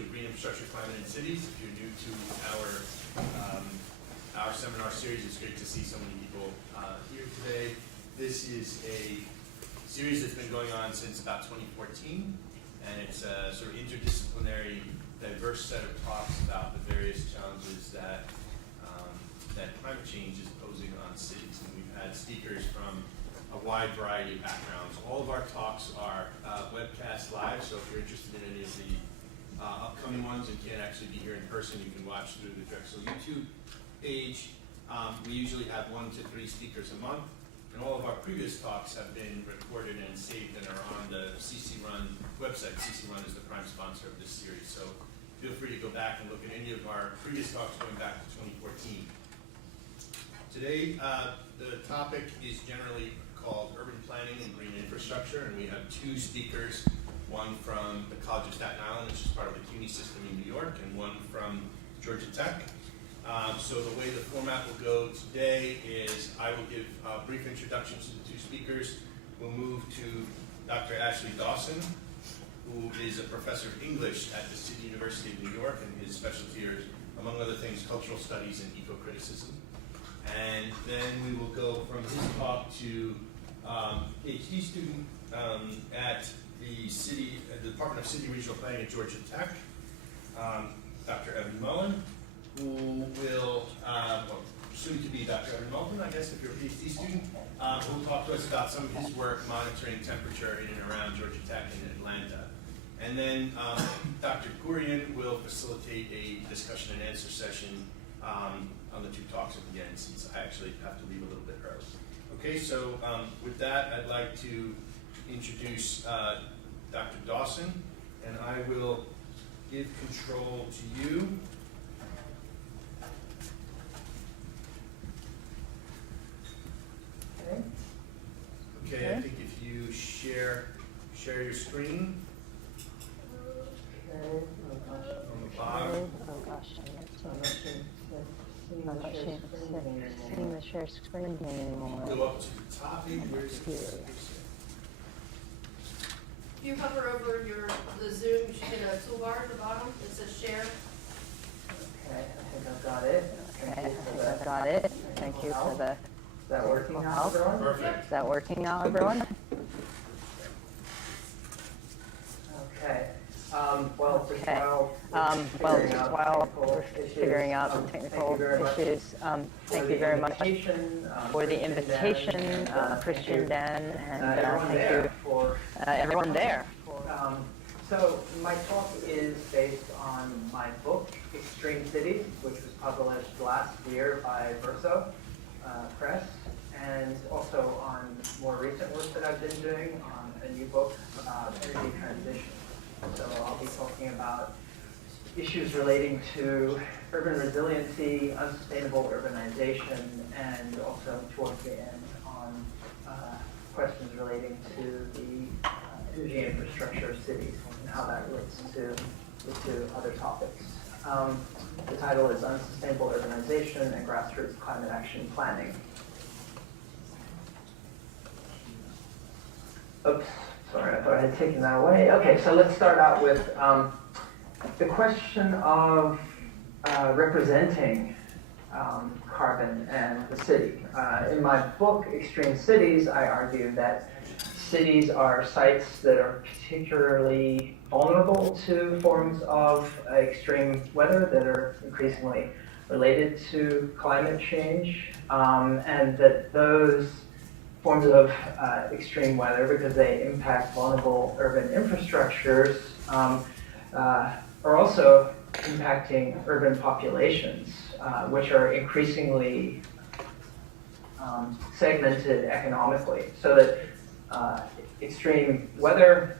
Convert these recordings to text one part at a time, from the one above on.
issue of Green Infrastructure, Climate, and Cities. If you're new to our seminar series, it's great to see so many people here today. This is a series that's been going on since about 2014, and it's a sort of interdisciplinary, diverse set of talks about the various challenges that climate change is posing on cities. And we've had speakers from a wide variety of backgrounds. All of our talks are webcast live, so if you're interested in any of the upcoming ones and can't actually be here in person, you can watch through the Drexel YouTube page. We usually have 1 to 3 speakers a month, and all of our previous talks have been recorded and saved and are on the CC Run website. CC Run is the prime sponsor of this series, so feel free to go back and look at any of our previous talks going back to 2014. Today, the topic is generally called Urban Planning and Green Infrastructure, and we have 2 speakers, one from the College of Staten Island, which is part of the CUNY system in New York, and one from Georgia Tech. So the way the format will go today is I will give brief introductions to the 2 speakers. We'll move to Dr. Ashley Dawson, who is a professor of English at the City University of New York, and his specialty is, among other things, cultural studies and eco-criticism. And then we will go from his talk to Ph.D. student at the Department of City Regional Planning at Georgia Tech, Dr. Evan Mallen, who will, soon to be Dr. Evan Mallen, I guess, if you're a PhD student, who will talk to us about some of his work monitoring temperature in and around Georgia Tech and Atlanta. And then Dr. Gurian will facilitate a discussion and answer session on the 2 talks at the end, since I actually have to leave a little bit early. Okay, so with that, I'd like to introduce Dr. Dawson, and I will give control to you. Okay, I think if you share your screen. Okay. On the bottom. Oh gosh, I'm not seeing the share screen anymore. Go up to the top. Where's If you hover over the Zoom, you should get a toolbar at the bottom that says share. Okay, I think I've got it. Okay, I think I've got it. Thank you for the Is that working now, help. everyone? Perfect. Is that working now, everyone? Okay. Well, just Okay. While we're figuring out the technical issues, thank you very much for the invitation, Christian, Dan, and thank you for everyone there. So my talk is based on my book, Extreme Cities, which was published last year by Verso Press, and also on more recent work that I've been doing on a new book about energy transition. So I'll be talking about issues relating to urban resiliency, unsustainable urbanization, and also towards the end on questions relating to the energy infrastructure of cities and how that relates to other topics. The title is Unsustainable Urbanization and Grassroots Climate Action Planning. Oops. Sorry, I thought I had taken that away. Okay, so let's start out with the question of representing carbon and the city. In my book, Extreme Cities, I argue that cities are sites that are particularly vulnerable to forms of extreme weather that are increasingly related to climate change, and that those forms of extreme weather, because they impact vulnerable urban infrastructures, are also impacting urban populations, which are increasingly segmented economically. So that extreme weather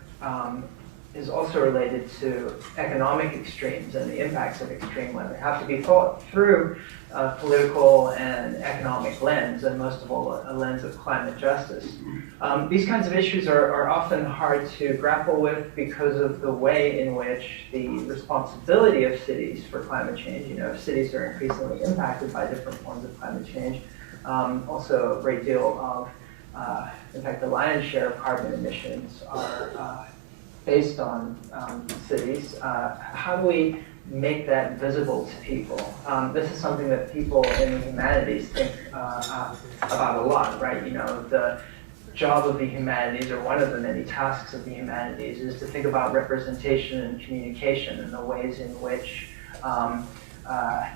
is also related to economic extremes, and the impacts of extreme weather have to be thought through a political and economic lens, and most of all a lens of climate justice. These kinds of issues are often hard to grapple with because of the way in which the responsibility of cities for climate change, if cities are increasingly impacted by different forms of climate change, also a great deal of, in fact, the lion's share of carbon emissions are based on cities, how do we make that visible to people? This is something that people in the humanities think about a lot, right? You know, the job of the humanities, or one of the many tasks of the humanities, is to think about representation and communication and the ways in which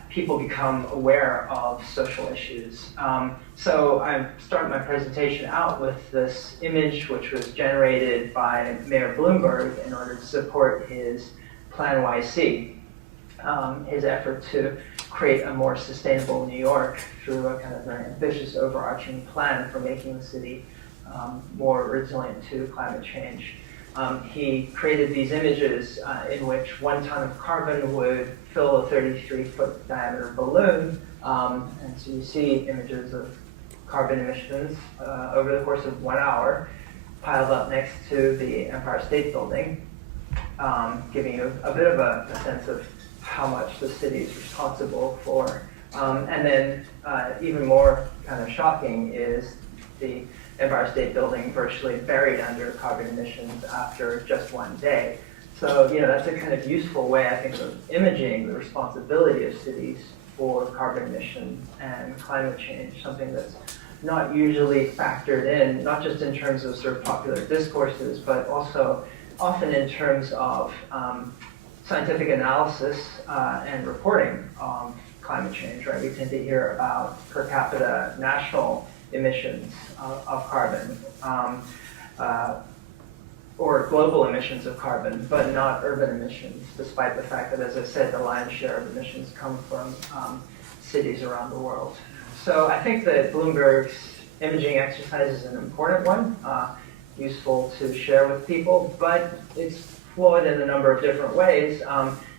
people become aware of social issues. So I started my presentation out with this image, which was generated by Mayor Bloomberg in order to support his Plan YC, his effort to create a more sustainable New York through a kind of very ambitious overarching plan for making the city more resilient to climate change. He created these images in which 1 ton of carbon would fill a 33-foot diameter balloon. And so you see images of carbon emissions over the course of 1 hour piled up next to the Empire State Building, giving you a bit of a sense of how much the city is responsible for. And then even more kind of shocking is the Empire State Building virtually buried under carbon emissions after just 1 day. So, you know, that's a kind of useful way, I think, of imaging the responsibility of cities for carbon emissions and climate change, something that's not usually factored in, not just in terms of sort of popular discourses, but also often in terms of scientific analysis and reporting on climate change, right? We tend to hear about per capita national emissions of carbon, or global emissions of carbon, but not urban emissions, despite the fact that, as I said, the lion's share of emissions come from cities around the world. So I think that Bloomberg's imaging exercise is an important one, useful to share with people, but it's flawed in a number of different ways.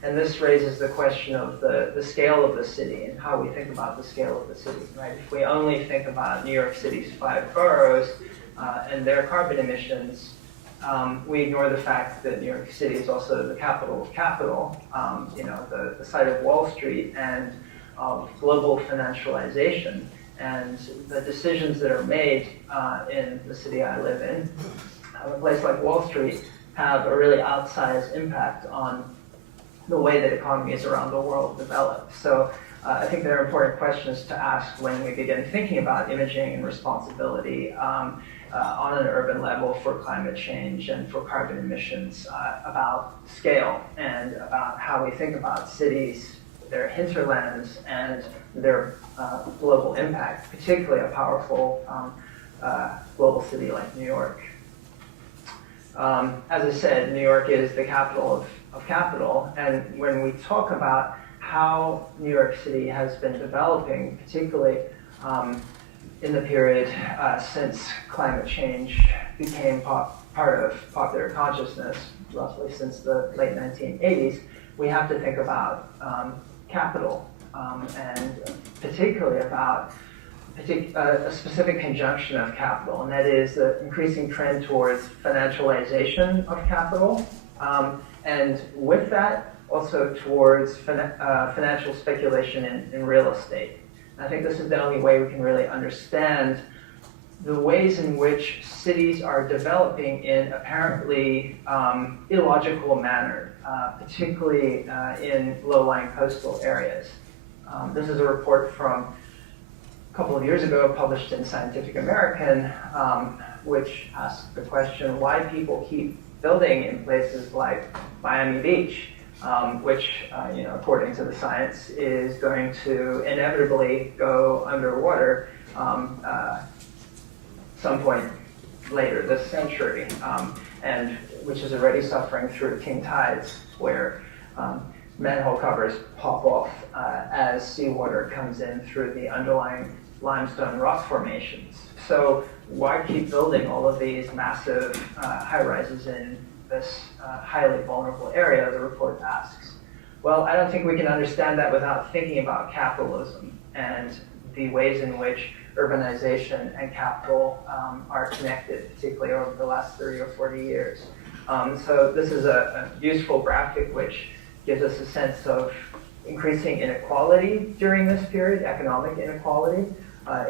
And this raises the question of the scale of the city and how we think about the scale of the city, right? If we only think about New York City's 5 boroughs and their carbon emissions, we ignore the fact that New York City is also the capital of capital, you know, the site of Wall Street and of global financialization. And the decisions that are made in the city I live in, a place like Wall Street, have a really outsized impact on the way that economies around the world develop. So I think there are important questions to ask when we begin thinking about imaging and responsibility on an urban level for climate change and for carbon emissions, about scale and about how we think about cities, their hinterlands, and their global impact, particularly a powerful global city like New York. As I said, New York is the capital of capital, and when we talk about how New York City has been developing, particularly in the period since climate change became part of popular consciousness, roughly since the late 1980s, we have to think about capital, and particularly about a specific conjunction of capital, and that is the increasing trend towards financialization of capital, and with that, also towards financial speculation in real estate. And I think this is the only way we can really understand the ways in which cities are developing in apparently illogical manner, particularly in low-lying coastal areas. This is a report from a couple of years ago published in Scientific American, which asked the question why people keep building in places like Miami Beach, which, you know, according to the science, is going to inevitably go underwater some point later this century, and which is already suffering through king tides, where manhole covers pop off as seawater comes in through the underlying limestone rock formations. So why keep building all of these massive high-rises in this highly vulnerable area, the report asks? Well, I don't think we can understand that without thinking about capitalism and the ways in which urbanization and capital are connected, particularly over the last 30 or 40 years. So this is a useful graphic which gives us a sense of increasing inequality during this period, economic inequality,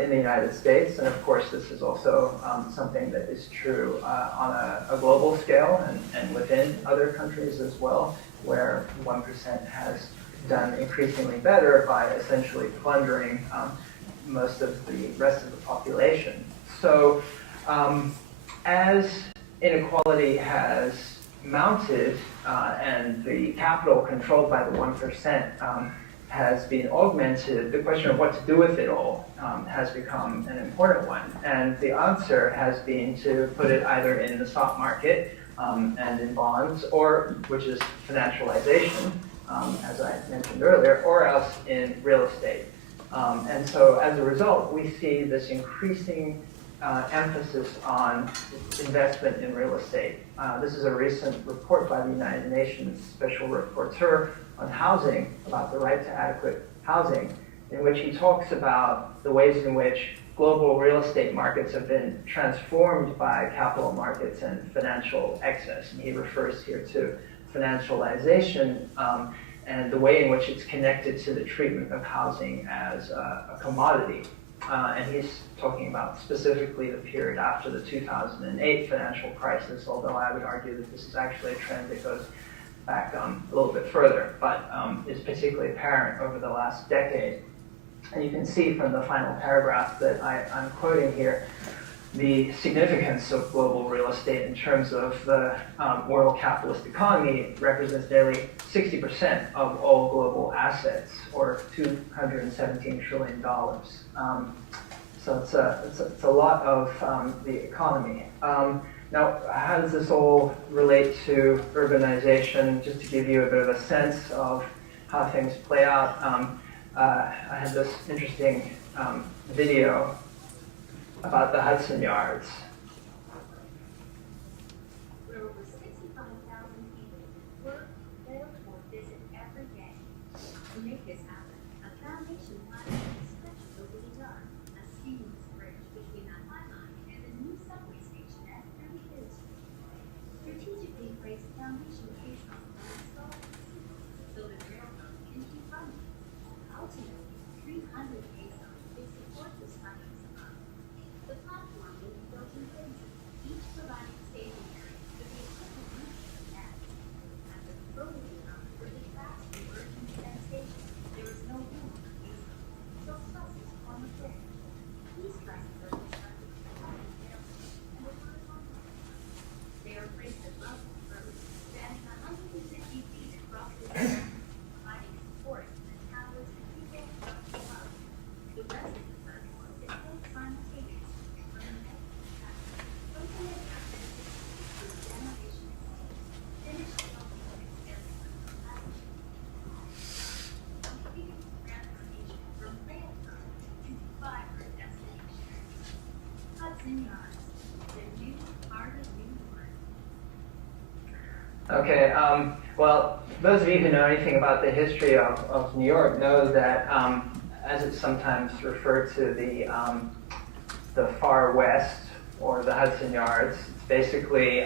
in the United States. And of course, this is also something that is true on a global scale and within other countries as well, where 1% has done increasingly better by essentially plundering most of the rest of the population. So as inequality has mounted and the capital controlled by the 1% has been augmented, the question of what to do with it all has become an important one. And the answer has been to put it either in the stock market and in bonds, or which is financialization, as I mentioned earlier, or else in real estate. And so as a result, we see this increasing emphasis on investment in real estate. This is a recent report by the United Nations Special Rapporteur on housing, about the right to adequate housing, in which he talks about the ways in which global real estate markets have been transformed by capital markets and financial excess. And he refers here to financialization and the way in which it's connected to the treatment of housing as a commodity. And he's talking about specifically the period after the 2008 financial crisis, although I would argue that this is actually a trend that goes back a little bit further, but is particularly apparent over the last decade. And you can see from the final paragraph that I'm quoting here the significance of global real estate in terms of the world capitalist economy. It represents nearly 60% of all global assets, or $217 trillion. So it's a lot of the economy. Now, how does this all relate to urbanization? Just to give you a bit of a sense of how things play out, I had this interesting video about the Hudson Yards. Where over 65,000 people work, live, or visit every day. To make this happen, a foundation line stretches over the yard, a seamless bridge between the High Line and the new subway station at 33rd Street. Strategically placed foundation caissons are installed so the railroad can keep running. Ultimately, 300 caissons will support the structures above. The platform will be built in phases, each providing staging areas for the equipment needed for tasks. At the rotary arm for the tracks emergency and station, there is no room for caissons, so trusses form a bridge. These trusses are constructed to support the railroad and the horizontal. They are placed above the road, spanning 150 feet across the track, providing support to the towers and people trucks above. The rest of the platform is built simultaneously from the next track, something that happens through generation finished helping extend the capacity. Completing the transformation from rail car to fiber destination. Hudson Yards, the new heart of New York. Okay, well, those of you who know anything about the history of New York know that, as it's sometimes referred to, the far west, or the Hudson Yards, it's basically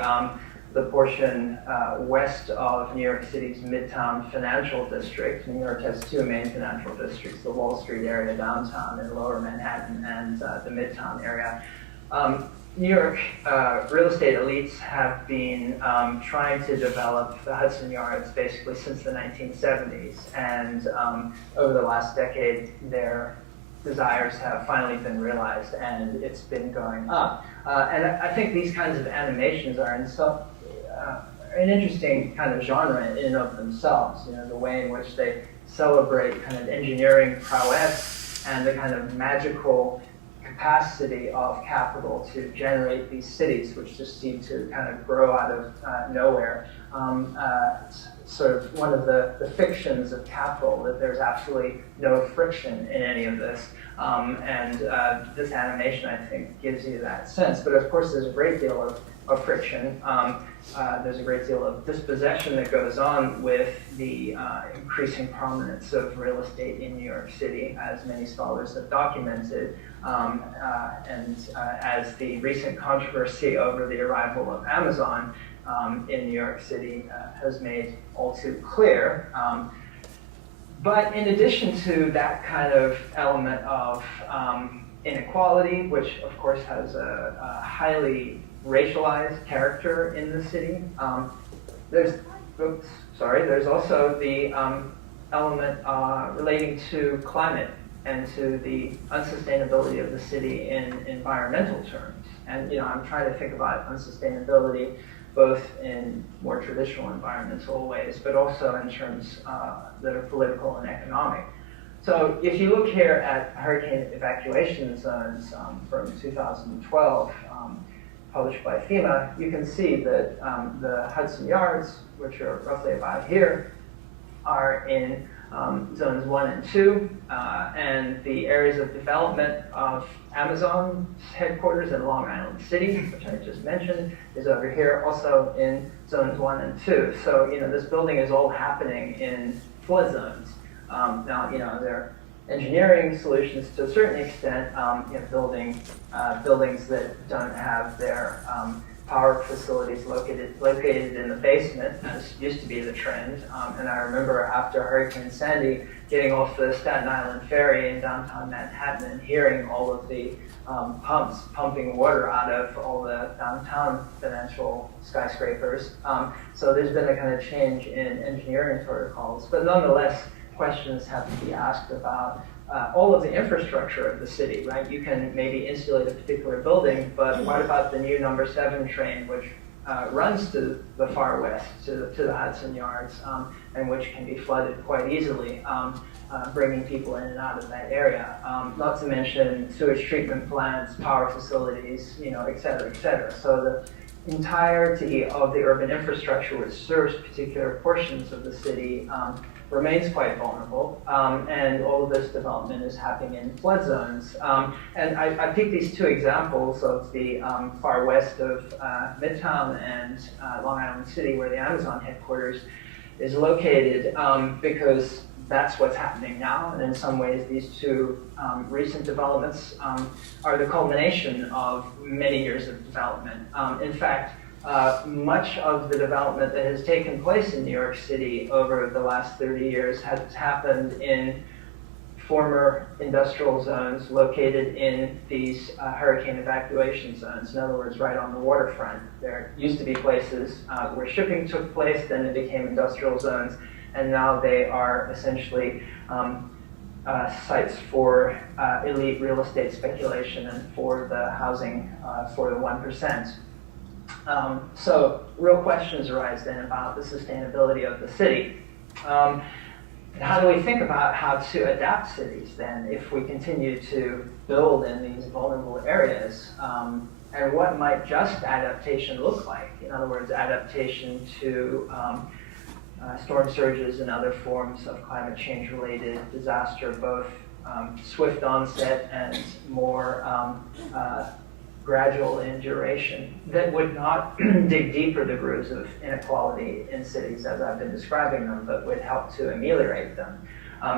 the portion west of New York City's Midtown Financial District. New York has two main financial districts, the Wall Street area downtown in Lower Manhattan, and the Midtown area. New York real estate elites have been trying to develop the Hudson Yards basically since the 1970s, and over the last decade their desires have finally been realized, and it's been going up. And I think these kinds of animations are an interesting kind of genre in and of themselves, you know, the way in which they celebrate kind of engineering prowess and the kind of magical capacity of capital to generate these cities, which just seem to kind of grow out of nowhere. Sort of one of the fictions of capital, that there's absolutely no friction in any of this. And this animation, I think, gives you that sense. But of course, there's a great deal of friction. There's a great deal of dispossession that goes on with the increasing prominence of real estate in New York City, as many scholars have documented. And as the recent controversy over the arrival of Amazon in New York City has made all too clear. But in addition to that kind of element of inequality, which of course has a highly racialized character in the city. There's also the element relating to climate and to the unsustainability of the city in environmental terms. And I'm trying to think about unsustainability both in more traditional environmental ways, but also in terms that are political and economic. So if you look here at hurricane evacuation zones from 2012, published by FEMA, you can see that the Hudson Yards, which are roughly about here, are in zones 1 and 2, and the areas of development of Amazon's headquarters in Long Island City, which I just mentioned, is over here, also in zones 1 and 2. So, this building is all happening in flood zones. Now, there are engineering solutions to a certain extent, buildings that don't have their power facilities located in the basement, as used to be the trend. And I remember after Hurricane Sandy, getting off the Staten Island ferry in downtown Manhattan and hearing all of the pumps pumping water out of all the downtown financial skyscrapers. So there's been a kind of change in engineering protocols, but nonetheless, questions have to be asked about all of the infrastructure of the city, right? You can maybe insulate a particular building, but what about the new number 7 train, which runs to the far west, to the Hudson Yards, and which can be flooded quite easily, bringing people in and out of that area. Not to mention sewage treatment plants, power facilities, et cetera, et cetera. So the entirety of the urban infrastructure which serves particular portions of the city remains quite vulnerable, and all of this development is happening in flood zones. And I picked these 2 examples of the far west of Midtown and Long Island City, where the Amazon headquarters is located, because that's what's happening now. And in some ways, these 2 recent developments are the culmination of many years of development. In fact, much of the development that has taken place in New York City over the last 30 years has happened in former industrial zones located in these hurricane evacuation zones. In other words, right on the waterfront. There used to be places where shipping took place, then it became industrial zones, and now they are essentially sites for elite real estate speculation and for the housing for the 1%. So real questions arise then about the sustainability of the city. And how do we think about how to adapt cities then if we continue to build in these vulnerable areas? And what might just adaptation look like? In other words, adaptation to storm surges and other forms of climate change related disaster, both swift onset and more gradual in duration, that would not dig deeper the grooves of inequality in cities as I've been describing them, but would help to ameliorate them.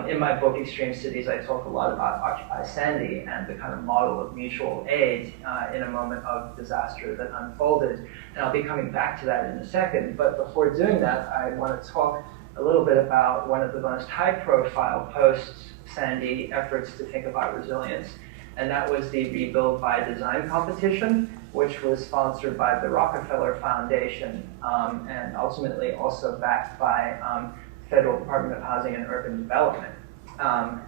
In my book, Extreme Cities, I talk a lot about Occupy Sandy and the kind of model of mutual aid in a moment of disaster that unfolded. And I'll be coming back to that in a second. But before doing that, I want to talk a little bit about one of the most high-profile post-Sandy efforts to think about resilience. And that was the Rebuild by Design competition, which was sponsored by the Rockefeller Foundation and ultimately also backed by Federal Department of Housing and Urban Development,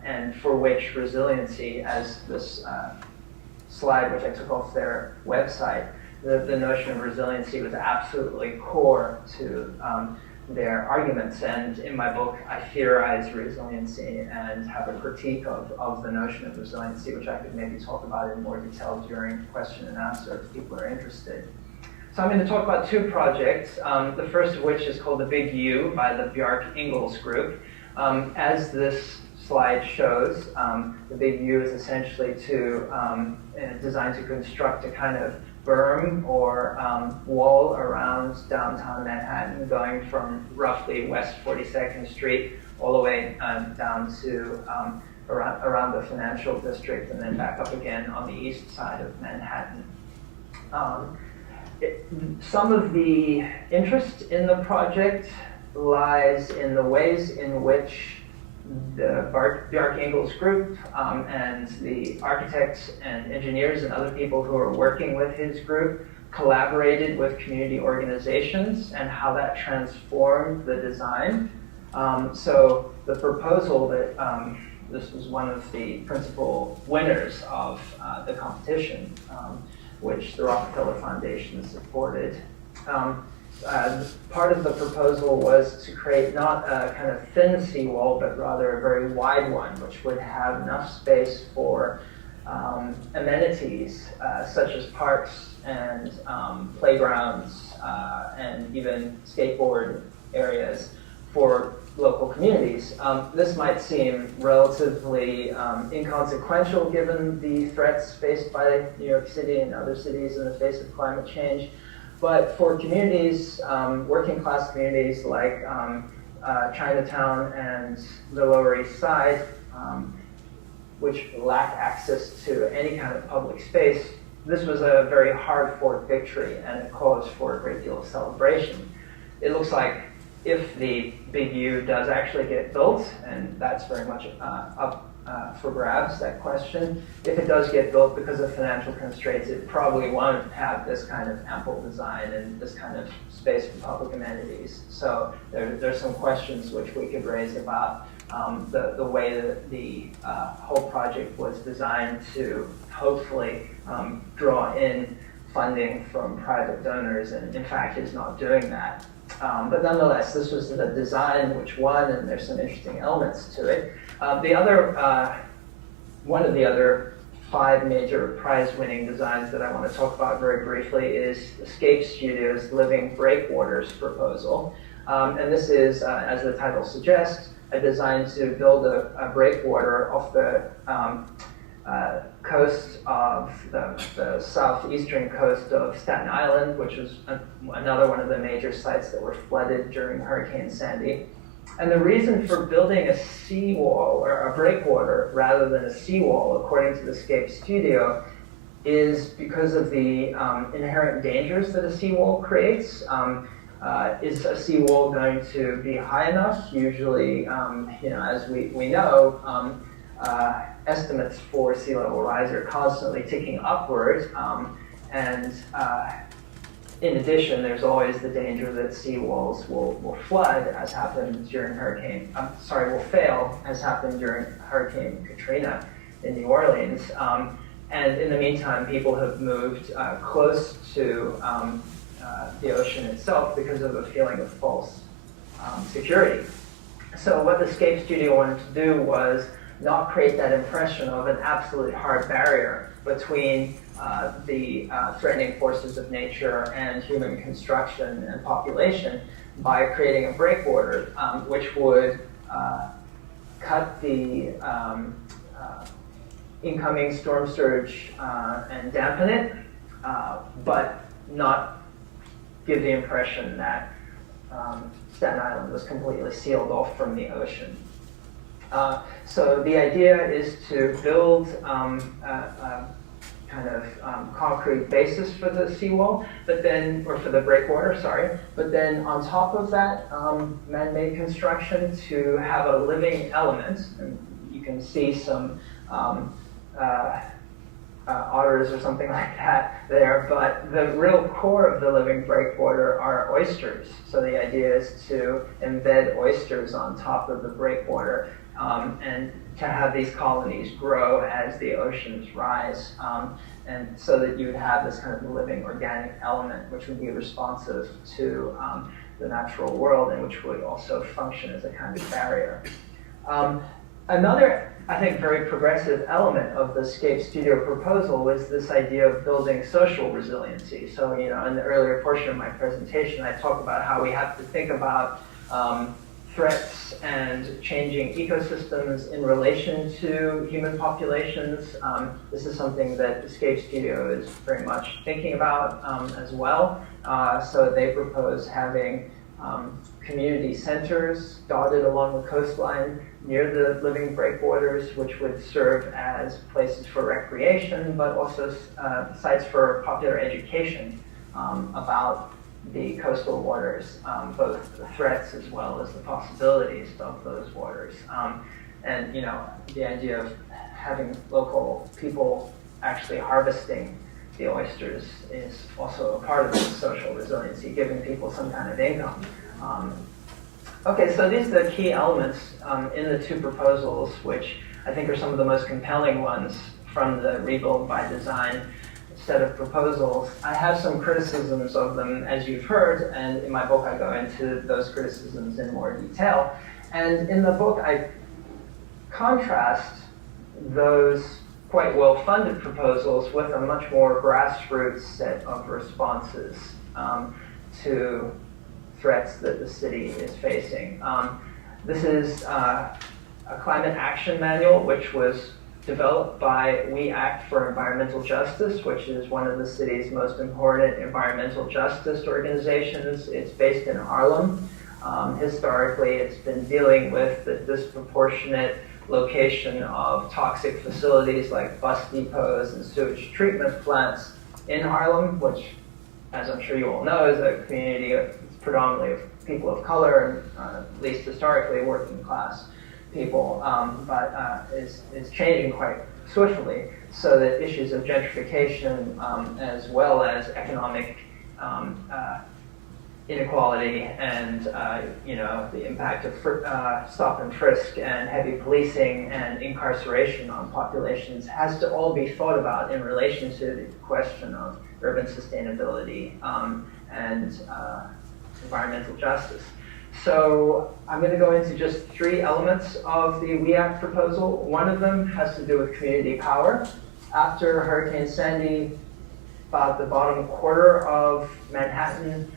and for which resiliency, as this slide which I took off their website, the notion of resiliency was absolutely core to their arguments. And in my book, I theorize resiliency and have a critique of the notion of resiliency, which I could maybe talk about in more detail during question and answer if people are interested. So I'm going to talk about 2 projects, the first of which is called The Big U by the Bjarke-Ingels Group. As this slide shows, the Big U is essentially designed to construct a kind of berm or wall around downtown Manhattan, going from roughly West 42nd Street all the way down to around the financial district and then back up again on the east side of Manhattan. Some of the interest in the project lies in the ways in which the Archangels group and the architects and engineers and other people who are working with his group collaborated with community organizations and how that transformed the design. So the proposal that this was one of the principal winners of the competition, which the Rockefeller Foundation supported. Part of the proposal was to create not a kind of thin seawall, but rather a very wide one, which would have enough space for amenities such as parks and playgrounds and even skateboard areas for local communities. This might seem relatively inconsequential given the threats faced by New York City and other cities in the face of climate change. But for communities, working class communities like Chinatown and the Lower East Side, which lack access to any kind of public space, this was a very hard-fought victory and a cause for a great deal of celebration. It looks like if the Big U does actually get built, and that's very much up for grabs, that question, if it does get built because of financial constraints, it probably won't have this kind of ample design and this kind of space for public amenities. So there's some questions which we could raise about the way that the whole project was designed to hopefully draw in funding from private donors, and in fact is not doing that. But nonetheless, this was the design which won, and there's some interesting elements to it. One of the other 5 major prize-winning designs that I want to talk about very briefly is Escape Studio's Living Breakwaters proposal. And this is, as the title suggests, a design to build a breakwater off the coast of the southeastern coast of Staten Island, which was another one of the major sites that were flooded during Hurricane Sandy. And the reason for building a seawall or a breakwater rather than a seawall, according to the Escape Studio, is because of the inherent dangers that a seawall creates. Is a seawall going to be high enough? Usually, as we know, estimates for sea level rise are constantly ticking upward, and in addition, there's always the danger that seawalls will flood, as happened during will fail, as happened during Hurricane Katrina in New Orleans. And in the meantime, people have moved close to the ocean itself because of a feeling of false security. So what the Escape Studio wanted to do was not create that impression of an absolute hard barrier between the threatening forces of nature and human construction and population by creating a breakwater, which would cut the incoming storm surge and dampen it, but not give the impression that Staten Island was completely sealed off from the ocean. So the idea is to build a kind of concrete basis for the seawall, or for the breakwater, sorry. But then on top of that man-made construction, to have a living element, and you can see some otters or something like that there, but the real core of the living breakwater are oysters. So the idea is to embed oysters on top of the breakwater and to have these colonies grow as the oceans rise, and so that you would have this kind of living organic element which would be responsive to the natural world and which would also function as a kind of barrier. Another, I think, very progressive element of the Escape Studio proposal was this idea of building social resiliency. So, in the earlier portion of my presentation, I talked about how we have to think about threats and changing ecosystems in relation to human populations. This is something that Escape Studio is very much thinking about as well. So they propose having community centers dotted along the coastline near the living breakwaters, which would serve as places for recreation, but also sites for popular education about the coastal waters, both the threats as well as the possibilities of those waters. And the idea of having local people actually harvesting the oysters is also a part of the social resiliency, giving people some kind of income. Okay, so these are the key elements in the two proposals, which I think are some of the most compelling ones from the Rebuild by Design set of proposals. I have some criticisms of them, as you've heard, and in my book I go into those criticisms in more detail. And in the book I contrast those quite well-funded proposals with a much more grassroots set of responses to threats that the city is facing. This is a climate action manual which was developed by We Act for Environmental Justice, which is one of the city's most important environmental justice organizations. It's based in Harlem. Historically, it's been dealing with the disproportionate location of toxic facilities like bus depots and sewage treatment plants in Harlem, which, as I'm sure you all know, is a community predominantly of people of color and at least historically working class people, but is changing quite swiftly, so that issues of gentrification as well as economic inequality and the impact of stop and frisk and heavy policing and incarceration on populations has to all be thought about in relation to the question of urban sustainability and environmental justice. So I'm going to go into just 3 elements of the We Act proposal. One of them has to do with community power. After Hurricane Sandy, about the bottom quarter of Manhattan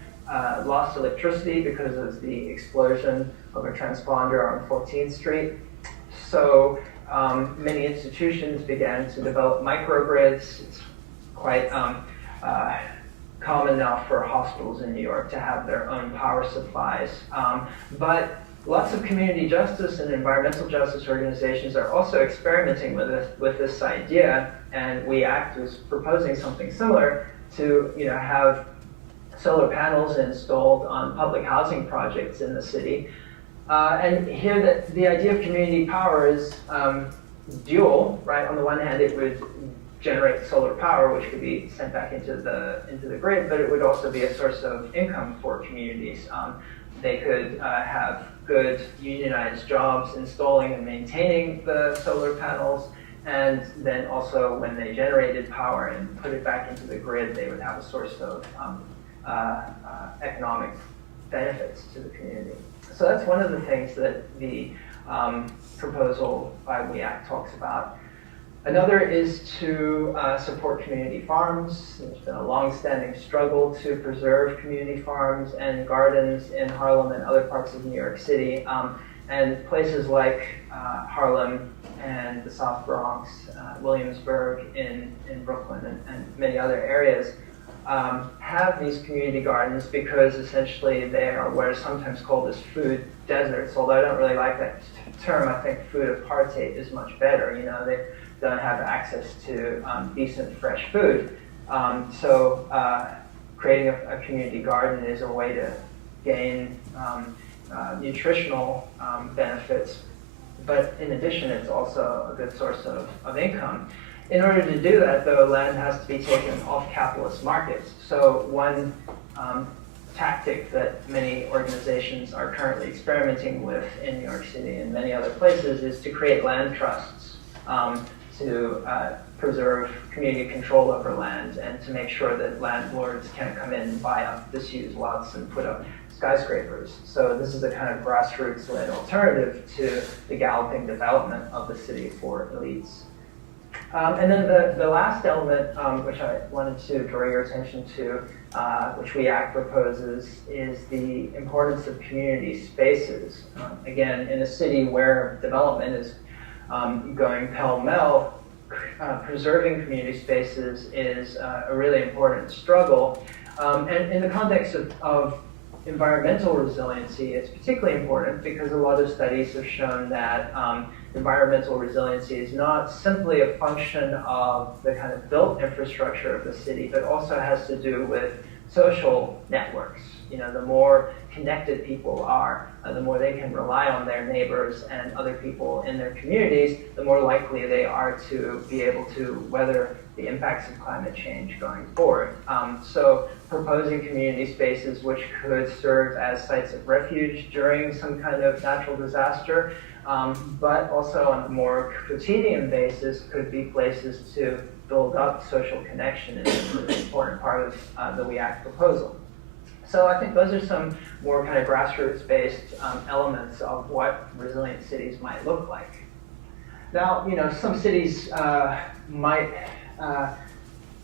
lost electricity because of the explosion of a transponder on 14th Street. So many institutions began to develop microgrids. It's quite common now for hospitals in New York to have their own power supplies. But lots of community justice and environmental justice organizations are also experimenting with this idea, and We Act was proposing something similar to have solar panels installed on public housing projects in the city. And here the idea of community power is dual, right? On the one hand, it would generate solar power, which could be sent back into the grid, but it would also be a source of income for communities. They could have good unionized jobs installing and maintaining the solar panels, and then also when they generated power and put it back into the grid, they would have a source of economic benefits to the community. So that's one of the things that the proposal by We Act talks about. Another is to support community farms. There's been a long-standing struggle to preserve community farms and gardens in Harlem and other parts of New York City. And places like Harlem and the South Bronx, Williamsburg in Brooklyn, and many other areas have these community gardens because essentially they are what is sometimes called as food deserts, although I don't really like that term. I think food apartheid is much better. They don't have access to decent fresh food. So creating a community garden is a way to gain nutritional benefits, but in addition, it's also a good source of income. In order to do that, though, land has to be taken off capitalist markets. So one tactic that many organizations are currently experimenting with in New York City and many other places is to create land trusts to preserve community control over land and to make sure that landlords can't come in and buy up disused lots and put up skyscrapers. So this is a kind of grassroots-led alternative to the galloping development of the city for elites. And then the last element, which I wanted to draw your attention to, which We Act proposes, is the importance of community spaces. Again, in a city where development is going pell-mell, preserving community spaces is a really important struggle. And in the context of environmental resiliency, it's particularly important because a lot of studies have shown that environmental resiliency is not simply a function of the kind of built infrastructure of the city, but also has to do with social networks. The more connected people are, the more they can rely on their neighbors and other people in their communities, the more likely they are to be able to weather the impacts of climate change going forward. So proposing community spaces which could serve as sites of refuge during some kind of natural disaster, but also on a more quotidian basis could be places to build up social connection is an important part of the We Act proposal. So I think those are some more kind of grassroots-based elements of what resilient cities might look like. Now, some cities might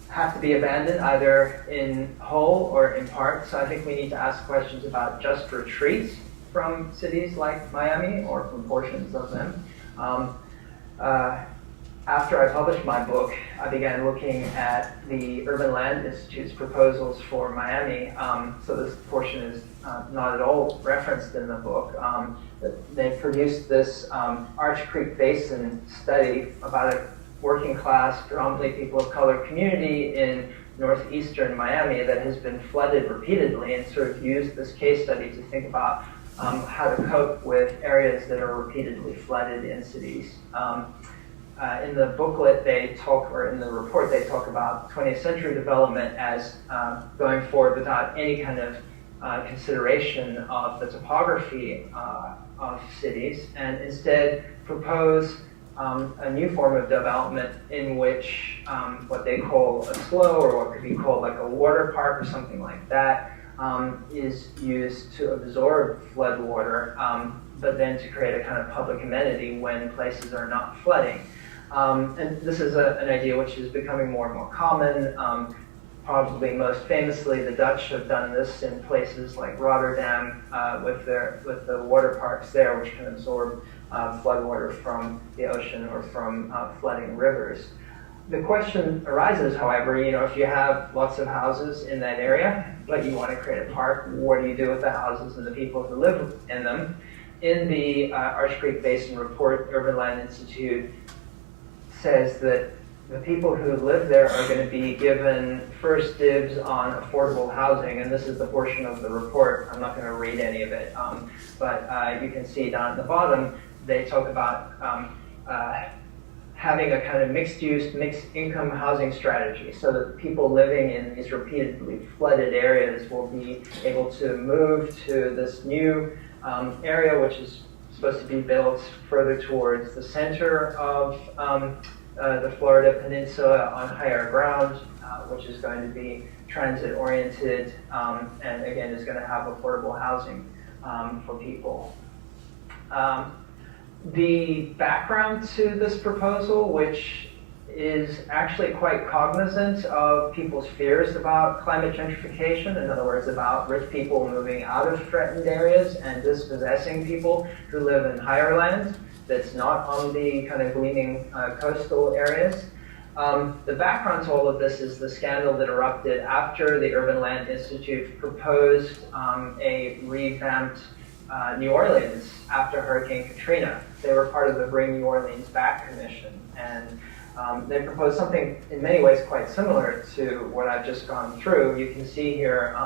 have to be abandoned either in whole or in part. So I think we need to ask questions about just retreats from cities like Miami or from portions of them. After I published my book, I began looking at the Urban Land Institute's proposals for Miami. So this portion is not at all referenced in the book. They produced this Arch Creek Basin study about a working class, predominantly people of color community in northeastern Miami that has been flooded repeatedly, and sort of used this case study to think about how to cope with areas that are repeatedly flooded in cities. In the booklet or in the report, they talk about 20th century development as going forward without any kind of consideration of the topography of cities, and instead propose a new form of development in which what they call a slow, or what could be called like a water park or something like that, is used to absorb flood water, but then to create a kind of public amenity when places are not flooding. And this is an idea which is becoming more and more common. Probably most famously, the Dutch have done this in places like Rotterdam with the water parks there, which can absorb floodwater from the ocean or from flooding rivers. The question arises, however, if you have lots of houses in that area, but you want to create a park, what do you do with the houses and the people who live in them? In the Arch Creek Basin report, Urban Land Institute says that the people who live there are going to be given first dibs on affordable housing, and this is the portion of the report. I'm not going to read any of it, but you can see down at the bottom, they talk about having a kind of mixed-use, mixed-income housing strategy, so that people living in these repeatedly flooded areas will be able to move to this new area, which is supposed to be built further towards the center of the Florida Peninsula on higher ground, which is going to be transit-oriented, and again is going to have affordable housing for people. The background to this proposal, which is actually quite cognizant of people's fears about climate gentrification, in other words, about rich people moving out of threatened areas and dispossessing people who live in higher land that's not on the kind of gleaming coastal areas. The background to all of this is the scandal that erupted after the Urban Land Institute proposed a revamped New Orleans after Hurricane Katrina. They were part of the Bring New Orleans Back Commission, and they proposed something in many ways quite similar to what I've just gone through. You can see here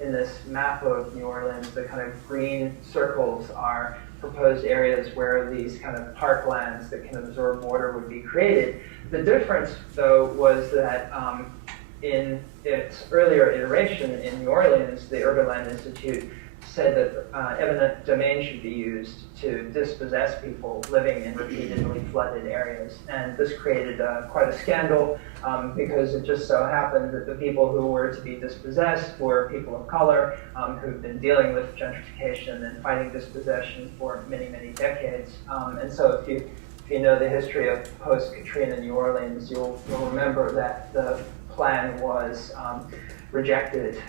in this map of New Orleans, the kind of green circles are proposed areas where these kind of parklands that can absorb water would be created. The difference, though, was that in its earlier iteration in New Orleans, the Urban Land Institute said that eminent domain should be used to dispossess people living in repeatedly flooded areas. And this created quite a scandal because it just so happened that the people who were to be dispossessed were people of color who've been dealing with gentrification and fighting dispossession for many, many decades. And so if you know the history of post-Katrina New Orleans, you'll remember that the plan was rejected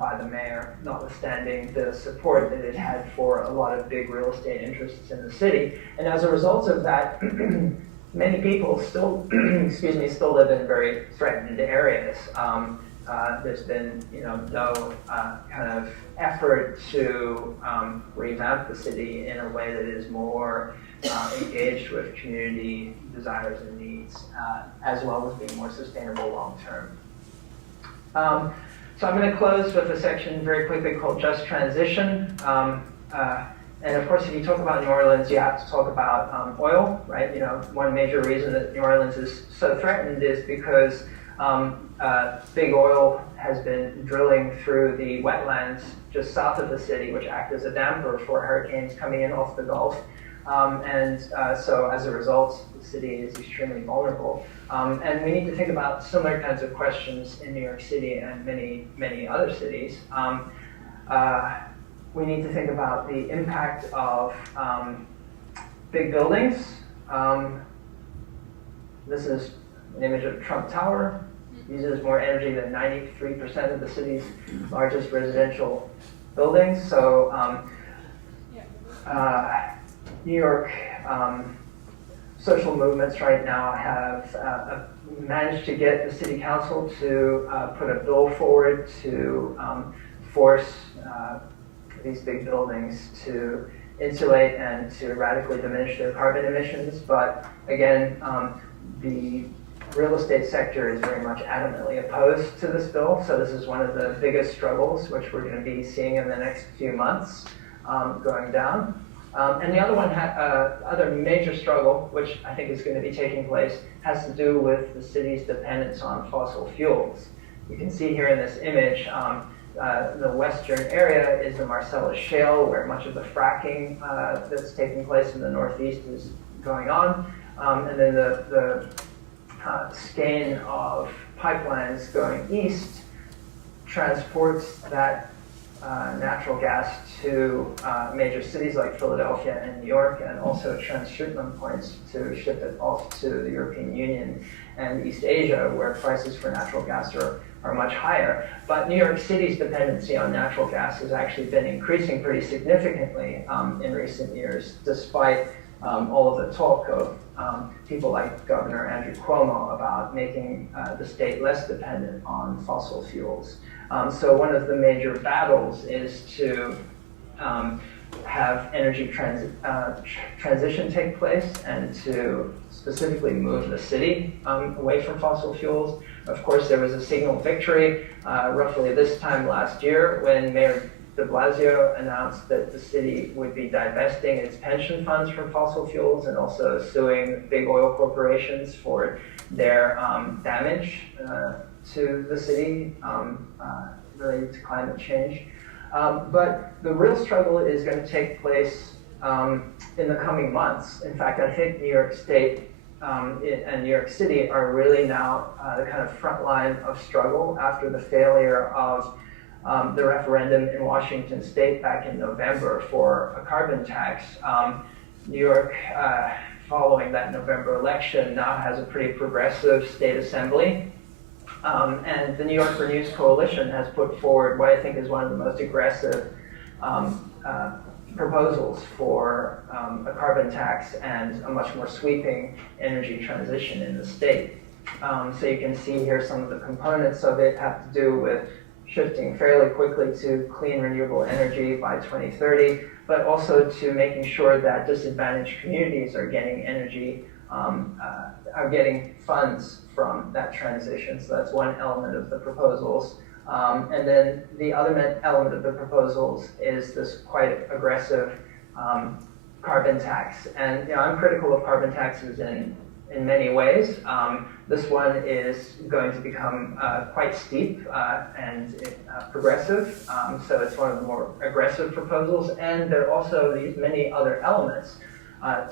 by the mayor, notwithstanding the support that it had for a lot of big real estate interests in the city. And as a result of that, many people still, still live in very threatened areas. There's been, no kind of effort to revamp the city in a way that is more engaged with community desires and needs, as well as being more sustainable long term. So I'm going to close with a section very quickly called Just Transition. And of course, if you talk about New Orleans, you have to talk about oil, right? You know, one major reason that New Orleans is so threatened is because big oil has been drilling through the wetlands just south of the city, which act as a damper for hurricanes coming in off the Gulf. So as a result, the city is extremely vulnerable. And we need to think about similar kinds of questions in New York City and many, many other cities. We need to think about the impact of big buildings. This is an image of Trump Tower. Uses more energy than 93% of the city's largest residential buildings. So New York social movements right now have managed to get the city council to put a bill forward to force these big buildings to insulate and to radically diminish their carbon emissions. But again, the real estate sector is very much adamantly opposed to this bill. So this is one of the biggest struggles, which we're going to be seeing in the next few months going down. And the other one, other major struggle, which I think is going to be taking place, has to do with the city's dependence on fossil fuels. You can see here in this image, the western area is the Marcellus Shale, where much of the fracking that's taking place in the Northeast is going on. And then the skein of pipelines going east transports that natural gas to major cities like Philadelphia and New York, and also transshipment points to ship it off to the European Union and East Asia, where prices for natural gas are much higher. But New York City's dependency on natural gas has actually been increasing pretty significantly in recent years, despite all of the talk of people like Governor Andrew Cuomo about making the state less dependent on fossil fuels. So one of the major battles is to have energy transition take place and to specifically move the city away from fossil fuels. Of course, there was a signal victory roughly this time last year when Mayor de Blasio announced that the city would be divesting its pension funds from fossil fuels and also suing big oil corporations for their damage to the city related to climate change. But the real struggle is going to take place in the coming months. In fact, I think New York State and New York City are really now the kind of front line of struggle after the failure of the referendum in Washington State back in November for a carbon tax. New York, following that November election, now has a pretty progressive state assembly. And the New York Renews Coalition has put forward what I think is one of the most aggressive proposals for a carbon tax and a much more sweeping energy transition in the state. So you can see here some of the components of it have to do with shifting fairly quickly to clean renewable energy by 2030, but also to making sure that disadvantaged communities are getting energy, are getting funds from that transition. So that's one element of the proposals. And then the other element of the proposals is this quite aggressive carbon tax. And I'm critical of carbon taxes in many ways. This one is going to become quite steep and progressive. So it's one of the more aggressive proposals. And there are also these many other elements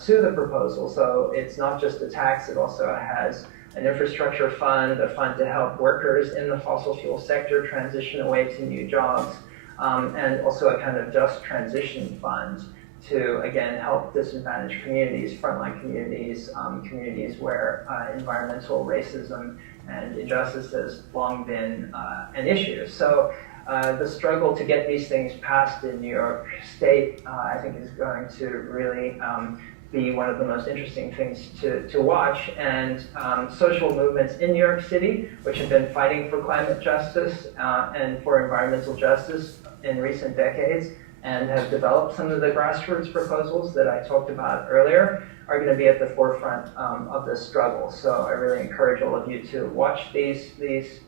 to the proposal. So it's not just a tax, it also has an infrastructure fund, a fund to help workers in the fossil fuel sector transition away to new jobs, and also a kind of just transition fund to, again, help disadvantaged communities, frontline communities, communities where environmental racism and injustice has long been an issue. So the struggle to get these things passed in New York State, I think, is going to really be one of the most interesting things to watch. And social movements in New York City, which have been fighting for climate justice and for environmental justice in recent decades, and have developed some of the grassroots proposals that I talked about earlier are going to be at the forefront of this struggle. So I really encourage all of you to watch these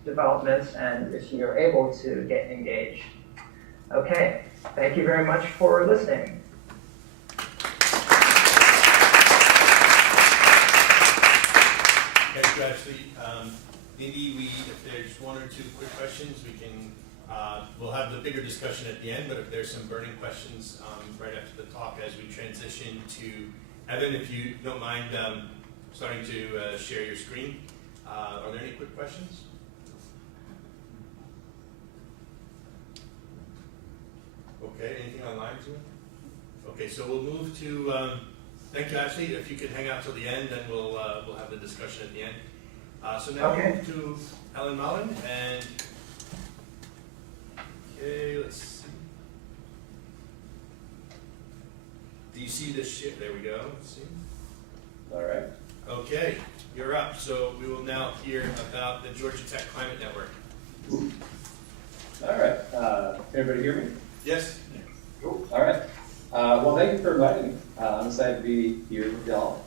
developments, and if you're able to get engaged. Okay, thank you very much for listening. Thank you, Ashley. Maybe if there's one or two quick questions, we can, we'll have the bigger discussion at the end, but if there's some burning questions right after the talk as we transition to Evan, if you don't mind starting to share your screen. Are there any quick questions? Okay, anything online, Zoom? Okay, so we'll move to, thank you, Ashley. If you could hang out till the end, then we'll have the discussion at the end. So now we'll move to Ellen Mallen, and okay, let's see. Do you see this ship? There we go. Let's see. All right. Okay, you're up. So we will now hear about the Georgia Tech Climate Network. All right. Can everybody hear me? Yes. Cool. All right. Well, thank you for inviting me. I'm excited to be here with y'all.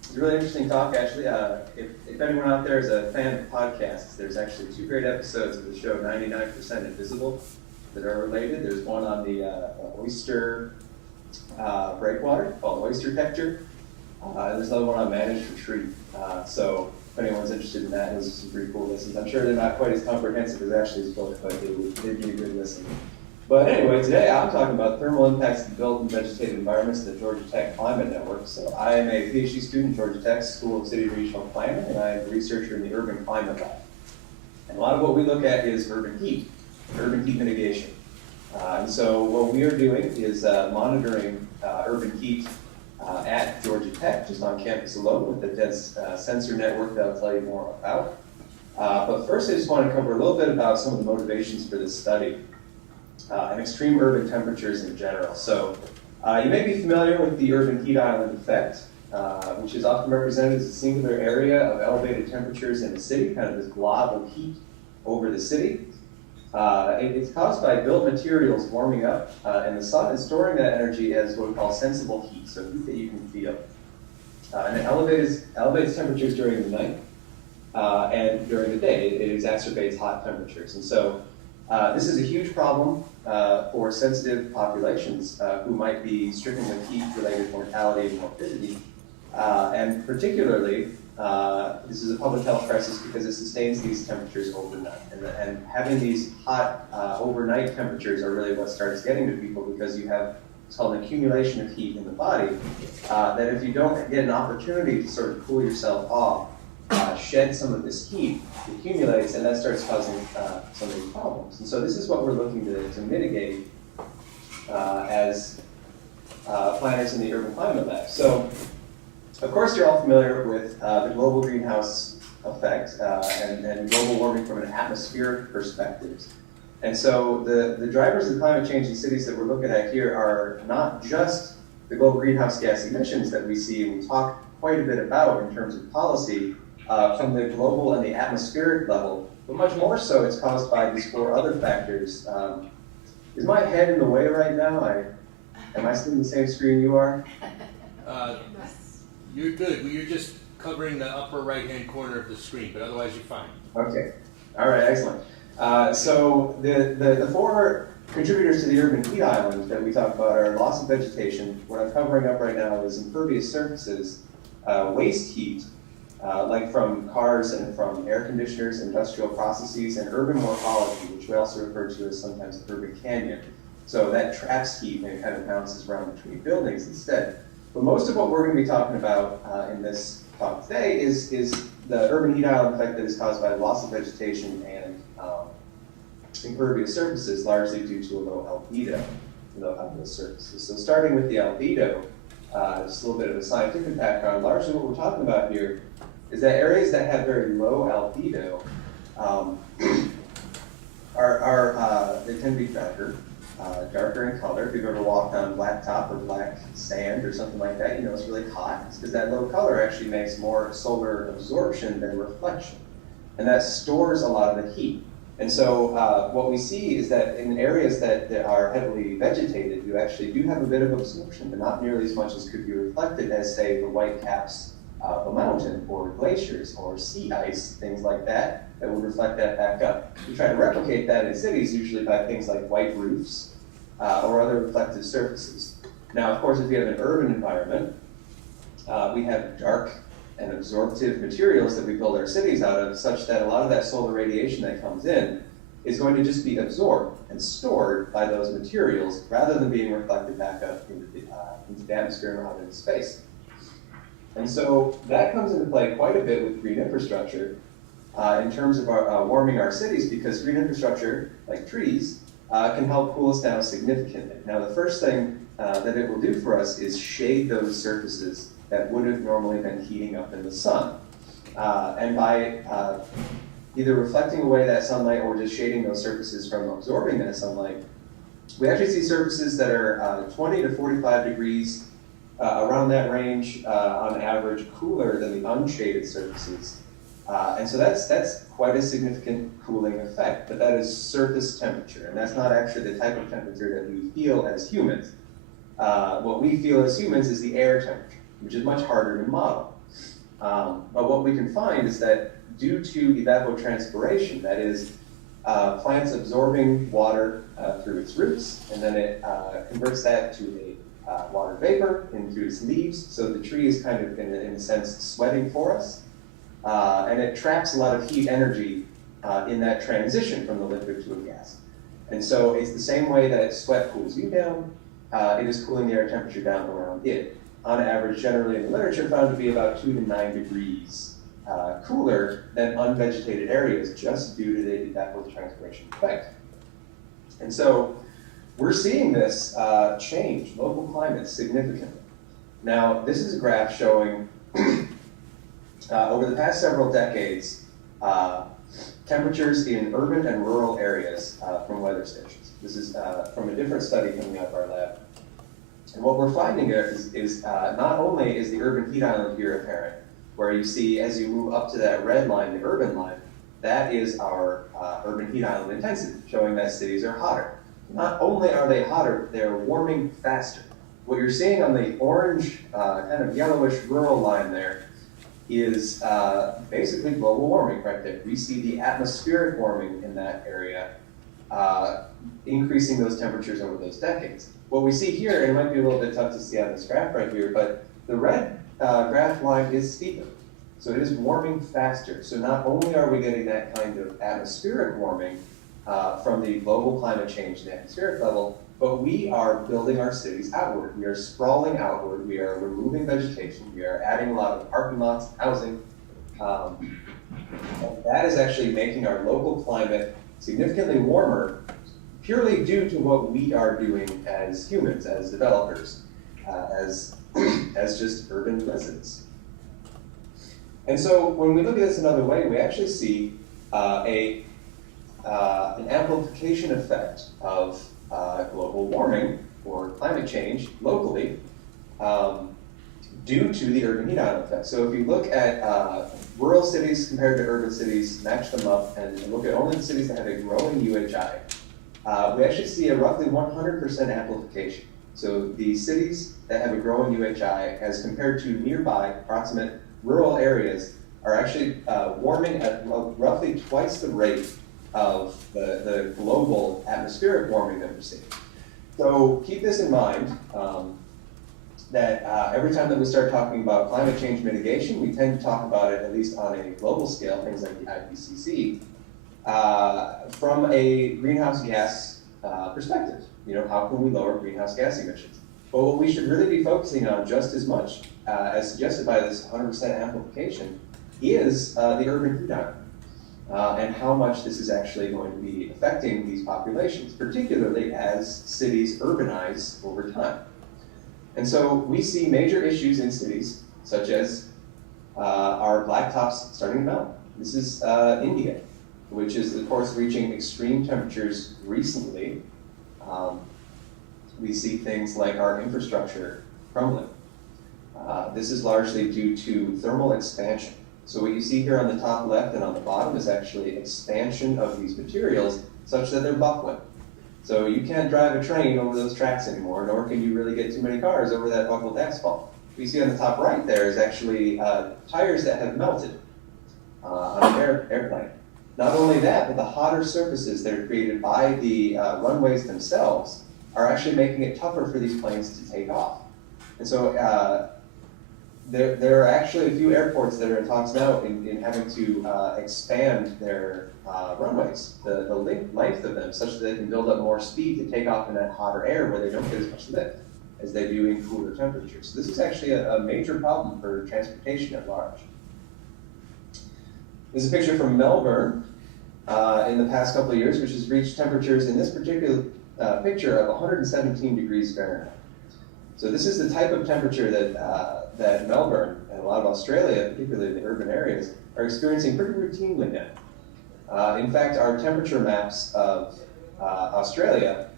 It's a really interesting talk, actually. If anyone out there is a fan of podcasts, there's actually 2 great episodes of the show 99% Invisible that are related. There's one on the oyster breakwater called Oyster Texture. There's another one on Managed Retreat. So if anyone's interested in that, those are some pretty cool listens. I'm sure they're not quite as comprehensive as Ashley's book, but they'd be a good listen. But anyway, today I'm talking about thermal impacts of built and vegetated environments at the Georgia Tech Climate Network. So I am a Ph.D. student at Georgia Tech School of City and Regional Planning, and I'm a researcher in the Urban Climate Lab. And a lot of what we look at is urban heat mitigation. And so what we are doing is monitoring urban heat at Georgia Tech, just on campus alone, with the dense sensor network that I'll tell you more about. But first I just want to cover a little bit about some of the motivations for this study. And extreme urban temperatures in general. So you may be familiar with the urban heat island effect, which is often represented as a singular area of elevated temperatures in the city, kind of this blob of heat over the city. It's caused by built materials warming up in the sun and storing that energy as what we call sensible heat, so heat that you can feel. And it elevates temperatures during the night, and during the day it exacerbates hot temperatures. And so this is a huge problem for sensitive populations who might be stricken with heat-related mortality and morbidity. And particularly, this is a public health crisis because it sustains these temperatures overnight. And having these hot overnight temperatures are really what starts getting to people, because you have what's called an accumulation of heat in the body, that if you don't get an opportunity to sort of cool yourself off, shed some of this heat, it accumulates, and that starts causing some of these problems. And so this is what we're looking to mitigate as planners in the Urban Climate Lab. So, of course, you're all familiar with the global greenhouse effect and global warming from an atmospheric perspective. And so the drivers of climate change in cities that we're looking at here are not just the global greenhouse gas emissions that we see and we talk quite a bit about in terms of policy, from the global and the atmospheric level, but much more so it's caused by these 4 other factors. Is my head in the way right now? Am I still in the same screen you are? You're good. You're just covering the upper right-hand corner of the screen, but otherwise you're fine. Okay. All right, excellent. So the 4 contributors to the urban heat island that we talk about are loss of vegetation. What I'm covering up right now is impervious surfaces, waste heat, like from cars and from air conditioners, industrial processes, and urban morphology, which we also refer to as sometimes the urban canyon. So that traps heat and it kind of bounces around between buildings instead. But most of what we're going to be talking about in this talk today is the urban heat island effect that is caused by loss of vegetation and impervious surfaces, largely due to a low albedo of those surfaces. So starting with the albedo, just a little bit of a scientific background, largely what we're talking about here is that areas that have very low albedo they tend to be darker in color. If you've ever walked on blacktop or black sand or something like that, you know it's really hot. It's because that low color actually makes more solar absorption than reflection. And that stores a lot of the heat. And so what we see is that in areas that are heavily vegetated, you actually do have a bit of absorption, but not nearly as much as could be reflected as, say, the white caps of a mountain or glaciers or sea ice, things like that, that would reflect that back up. We try to replicate that in cities, usually by things like white roofs or other reflective surfaces. Now, of course, if we have an urban environment, we have dark and absorptive materials that we build our cities out of, such that a lot of that solar radiation that comes in is going to just be absorbed and stored by those materials rather than being reflected back up into the atmosphere and out into space. And so that comes into play quite a bit with green infrastructure in terms of warming our cities, because green infrastructure, like trees, can help cool us down significantly. Now, the first thing that it will do for us is shade those surfaces that would have normally been heating up in the sun. And by either reflecting away that sunlight or just shading those surfaces from absorbing that sunlight, we actually see surfaces that are 20 to 45 degrees, around that range, on average, cooler than the unshaded surfaces. And so that's quite a significant cooling effect, but that is surface temperature, and that's not actually the type of temperature that we feel as humans. What we feel as humans is the air temperature, which is much harder to model. But what we can find is that due to evapotranspiration, that is, plants absorbing water through its roots, and then it converts that to a water vapor into its leaves, so the tree is kind of, in a sense, sweating for us. And it traps a lot of heat energy in that transition from the liquid to a gas. And so it's the same way that sweat cools you down, it is cooling the air temperature down around it. On average, generally in the literature, found to be about 2 to 9 degrees cooler than unvegetated areas, just due to the evapotranspiration effect. And so we're seeing this change local climates significantly. Now, this is a graph showing over the past several decades, temperatures in urban and rural areas from weather stations. This is from a different study coming out of our lab. And what we're finding here is not only is the urban heat island here apparent, where you see as you move up to that red line, the urban line, that is our urban heat island intensity, showing that cities are hotter. Not only are they hotter, they're warming faster. What you're seeing on the orange, kind of yellowish rural line there is basically global warming right there. We see the atmospheric warming in that area increasing those temperatures over those decades. What we see here, and it might be a little bit tough to see on this graph right here, but the red graph line is steeper. So it is warming faster. So not only are we getting that kind of atmospheric warming from the global climate change in the atmospheric level, but we are building our cities outward. We are sprawling outward. We are removing vegetation. We are adding a lot of parking lots, housing. And that is actually making our local climate significantly warmer, purely due to what we are doing as humans, as developers, as just urban residents. And so when we look at this another way, we actually see an amplification effect of global warming or climate change locally due to the urban heat island effect. So if you look at rural cities compared to urban cities, match them up, and look at only the cities that have a growing UHI, we actually see a roughly 100% amplification. So the cities that have a growing UHI as compared to nearby approximate rural areas are actually warming at roughly twice the rate of the global atmospheric warming that we're seeing. So keep this in mind, that every time that we start talking about climate change mitigation, we tend to talk about it, at least on a global scale, things like the IPCC, from a greenhouse gas perspective. You know, how can we lower greenhouse gas emissions? But what we should really be focusing on just as much as suggested by this 100% amplification is the urban heat island. And how much this is actually going to be affecting these populations, particularly as cities urbanize over time. And so we see major issues in cities, such as our blacktops starting to melt. This is India, which is, of course, reaching extreme temperatures recently. We see things like our infrastructure crumbling. This is largely due to thermal expansion. So what you see here on the top left and on the bottom is actually expansion of these materials such that they're buckling. So you can't drive a train over those tracks anymore, nor can you really get too many cars over that buckled asphalt. What you see on the top right there is actually tires that have melted on an airplane. Not only that, but the hotter surfaces that are created by the runways themselves are actually making it tougher for these planes to take off. And so there are actually a few airports that are in talks now in having to expand their runways, the length of them, such that they can build up more speed to take off in that hotter air where they don't get as much lift as they do in cooler temperatures. So this is actually a major problem for transportation at large. This is a picture from Melbourne in the past couple of years, which has reached temperatures in this particular picture of 117 degrees Fahrenheit. So this is the type of temperature that Melbourne and a lot of Australia, particularly the urban areas, are experiencing pretty routinely now. In fact, our temperature maps of Australia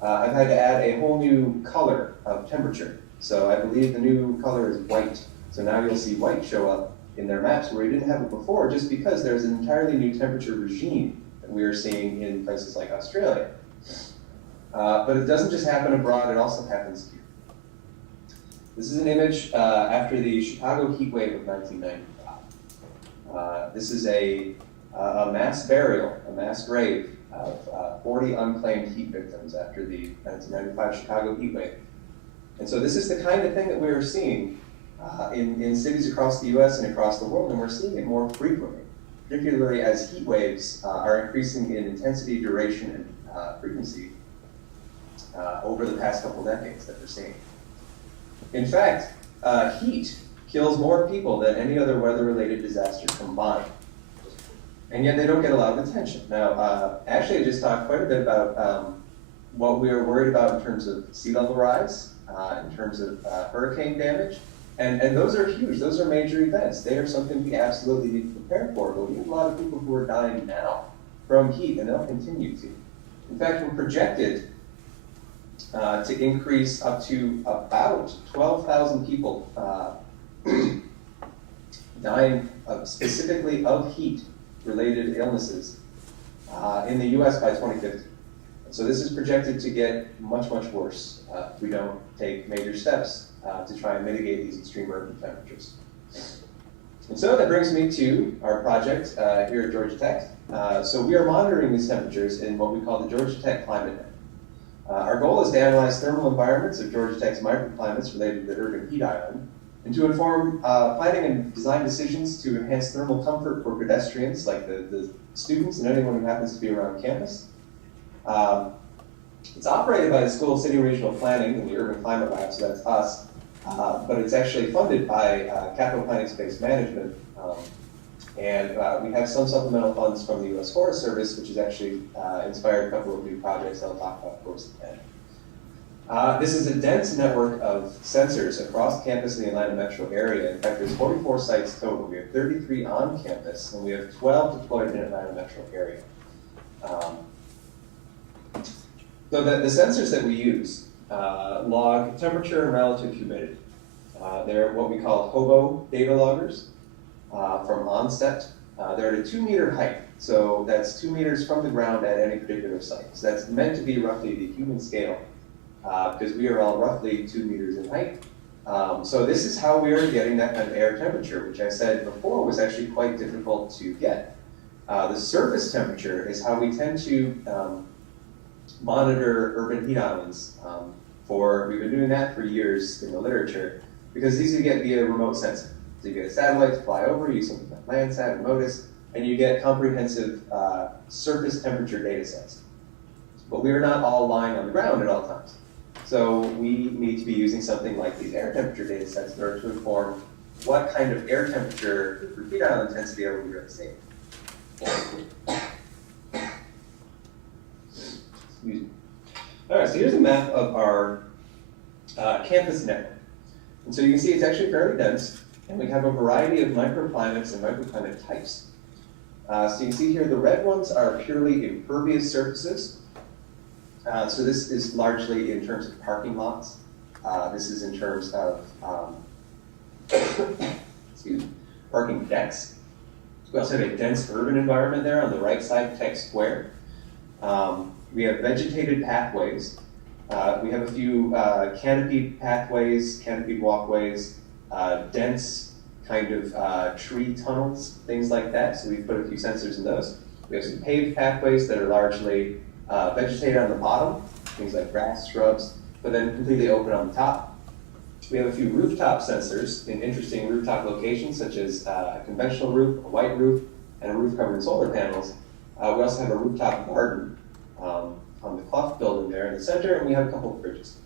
have had to add a whole new color of temperature. So I believe the new color is white. So now you'll see white show up in their maps where you didn't have it before, just because there's an entirely new temperature regime that we are seeing in places like Australia. But it doesn't just happen abroad, it also happens here. This is an image after the Chicago heat wave of 1995. This is a mass burial, a mass grave of 40 unclaimed heat victims after the 1995 Chicago heat wave. And so this is the kind of thing that we are seeing in cities across the US and across the world, and we're seeing it more frequently, particularly as heat waves are increasing in intensity, duration, and frequency over the past couple decades that we're seeing. In fact, heat kills more people than any other weather-related disaster combined. And yet they don't get a lot of attention. Now, Ashley just talked quite a bit about what we are worried about in terms of sea level rise, in terms of hurricane damage. And those are huge. Those are major events. They are something we absolutely need to prepare for. But we have a lot of people who are dying now from heat, and they'll continue to. In fact, we're projected to increase up to about 12,000 people dying specifically of heat-related illnesses in the US by 2050. So this is projected to get much, much worse if we don't take major steps to try and mitigate these extreme urban temperatures. And so that brings me to our project here at Georgia Tech. So we are monitoring these temperatures in what we call the Georgia Tech Climate Net. Our goal is to analyze thermal environments of Georgia Tech's microclimates related to the urban heat island, and to inform planning and design decisions to enhance thermal comfort for pedestrians, like the students and anyone who happens to be around campus. It's operated by the School of City and Regional Planning and the Urban Climate Lab, so that's us, but it's actually funded by Capital Planning Space Management, and we have some supplemental funds from the U.S. Forest Service, which has actually inspired a couple of new projects I'll talk about towards the end. This is a dense network of sensors across campus in the Atlanta metro area. In fact, there's 44 sites total. We have 33 on campus, and we have 12 deployed in the Atlanta metro area. So the sensors that we use log temperature and relative humidity. They're what we call HOBO data loggers from onset. They're at a 2-meter height, so that's 2 meters from the ground at any particular site. So that's meant to be roughly the human scale, because we are all roughly 2 meters in height. So this is how we are getting that kind of air temperature, which I said before was actually quite difficult to get. The surface temperature is how we tend to monitor urban heat islands. We've been doing that for years in the literature, because these you get via remote sensing. So you get a satellite to fly over, you use something like Landsat and MODIS, and you get comprehensive surface temperature data sets. But we are not all lying on the ground at all times. So we need to be using something like these air temperature data sets in order to inform what kind of air temperature for heat island intensity are we really seeing. Excuse me. All right, so here's a map of our campus network. And so you can see it's actually fairly dense, and we have a variety of microclimates and microclimate types. So you can see here the red ones are purely impervious surfaces. So this is largely in terms of parking lots. This is in terms of excuse me, parking decks. We also have a dense urban environment there on the right side, Tech Square. We have vegetated pathways. We have a few canopied pathways, canopied walkways, dense kind of tree tunnels, things like that. So we've put a few sensors in those. We have some paved pathways that are largely vegetated on the bottom, things like grass, shrubs, but then completely open on the top. We have a few rooftop sensors in interesting rooftop locations, such as a conventional roof, a white roof, and a roof covered in solar panels. We also have a rooftop garden on the Clough building there in the center, and we have a couple of bridges.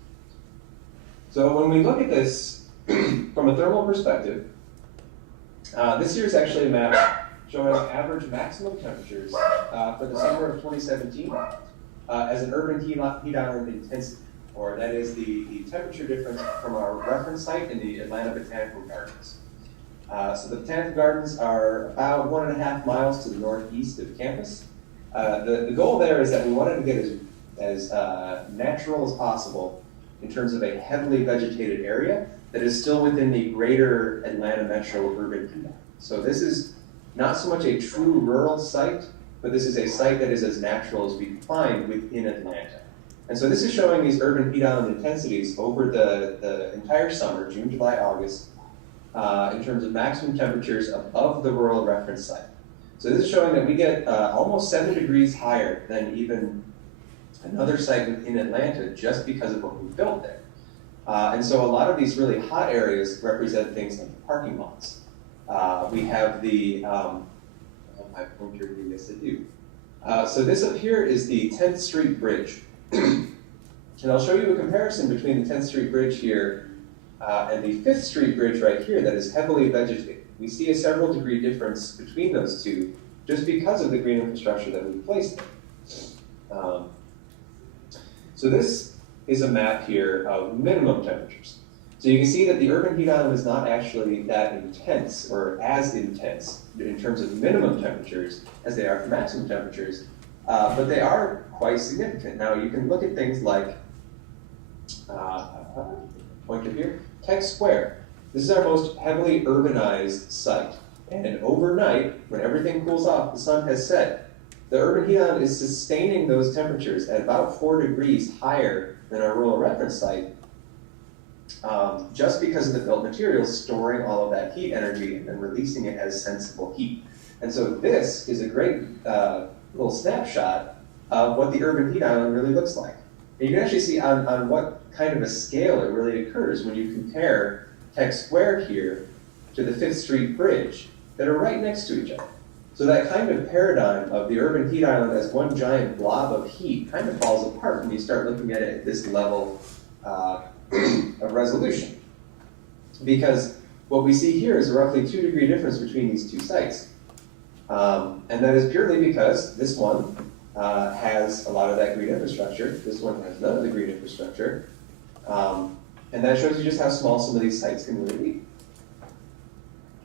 So when we look at this from a thermal perspective, this here is actually a map showing average maximum temperatures for the summer of 2017 as an urban heat island intensity, or that is the temperature difference from our reference site in the Atlanta Botanical Gardens. So the Botanical Gardens are about 1.5 miles to the northeast of campus. The goal there is that we wanted to get as natural as possible in terms of a heavily vegetated area that is still within the greater Atlanta metro urban heat island. So this is not so much a true rural site, but this is a site that is as natural as we can find within Atlanta. And so this is showing these urban heat island intensities over the entire summer, June, July, August, in terms of maximum temperatures above the rural reference site. So this is showing that we get almost 7 degrees higher than even another site in Atlanta just because of what we built there. And so a lot of these really hot areas represent things like the parking lots. We have the, my pointer, yes I do. So this up here is the 10th Street Bridge. And I'll show you a comparison between the 10th Street Bridge here and the 5th Street Bridge right here that is heavily vegetated. We see a several degree difference between those two just because of the green infrastructure that we've placed there. So this is a map here of minimum temperatures. So you can see that the urban heat island is not actually that intense or as intense in terms of minimum temperatures as they are for maximum temperatures, but they are quite significant. Now you can look at things like, pointer here, Tech Square. This is our most heavily urbanized site. And overnight, when everything cools off, the sun has set, the urban heat island is sustaining those temperatures at about 4 degrees higher than our rural reference site, just because of the built materials storing all of that heat energy and then releasing it as sensible heat. And so this is a great little snapshot of what the urban heat island really looks like. And you can actually see on what kind of a scale it really occurs when you compare Tech Square here to the 5th Street Bridge that are right next to each other. So that kind of paradigm of the urban heat island as one giant blob of heat kind of falls apart when you start looking at it at this level of resolution. Because what we see here is a roughly 2 degree difference between these two sites. And that is purely because this one has a lot of that green infrastructure, this one has none of the green infrastructure, and that shows you just how small some of these sites can really be.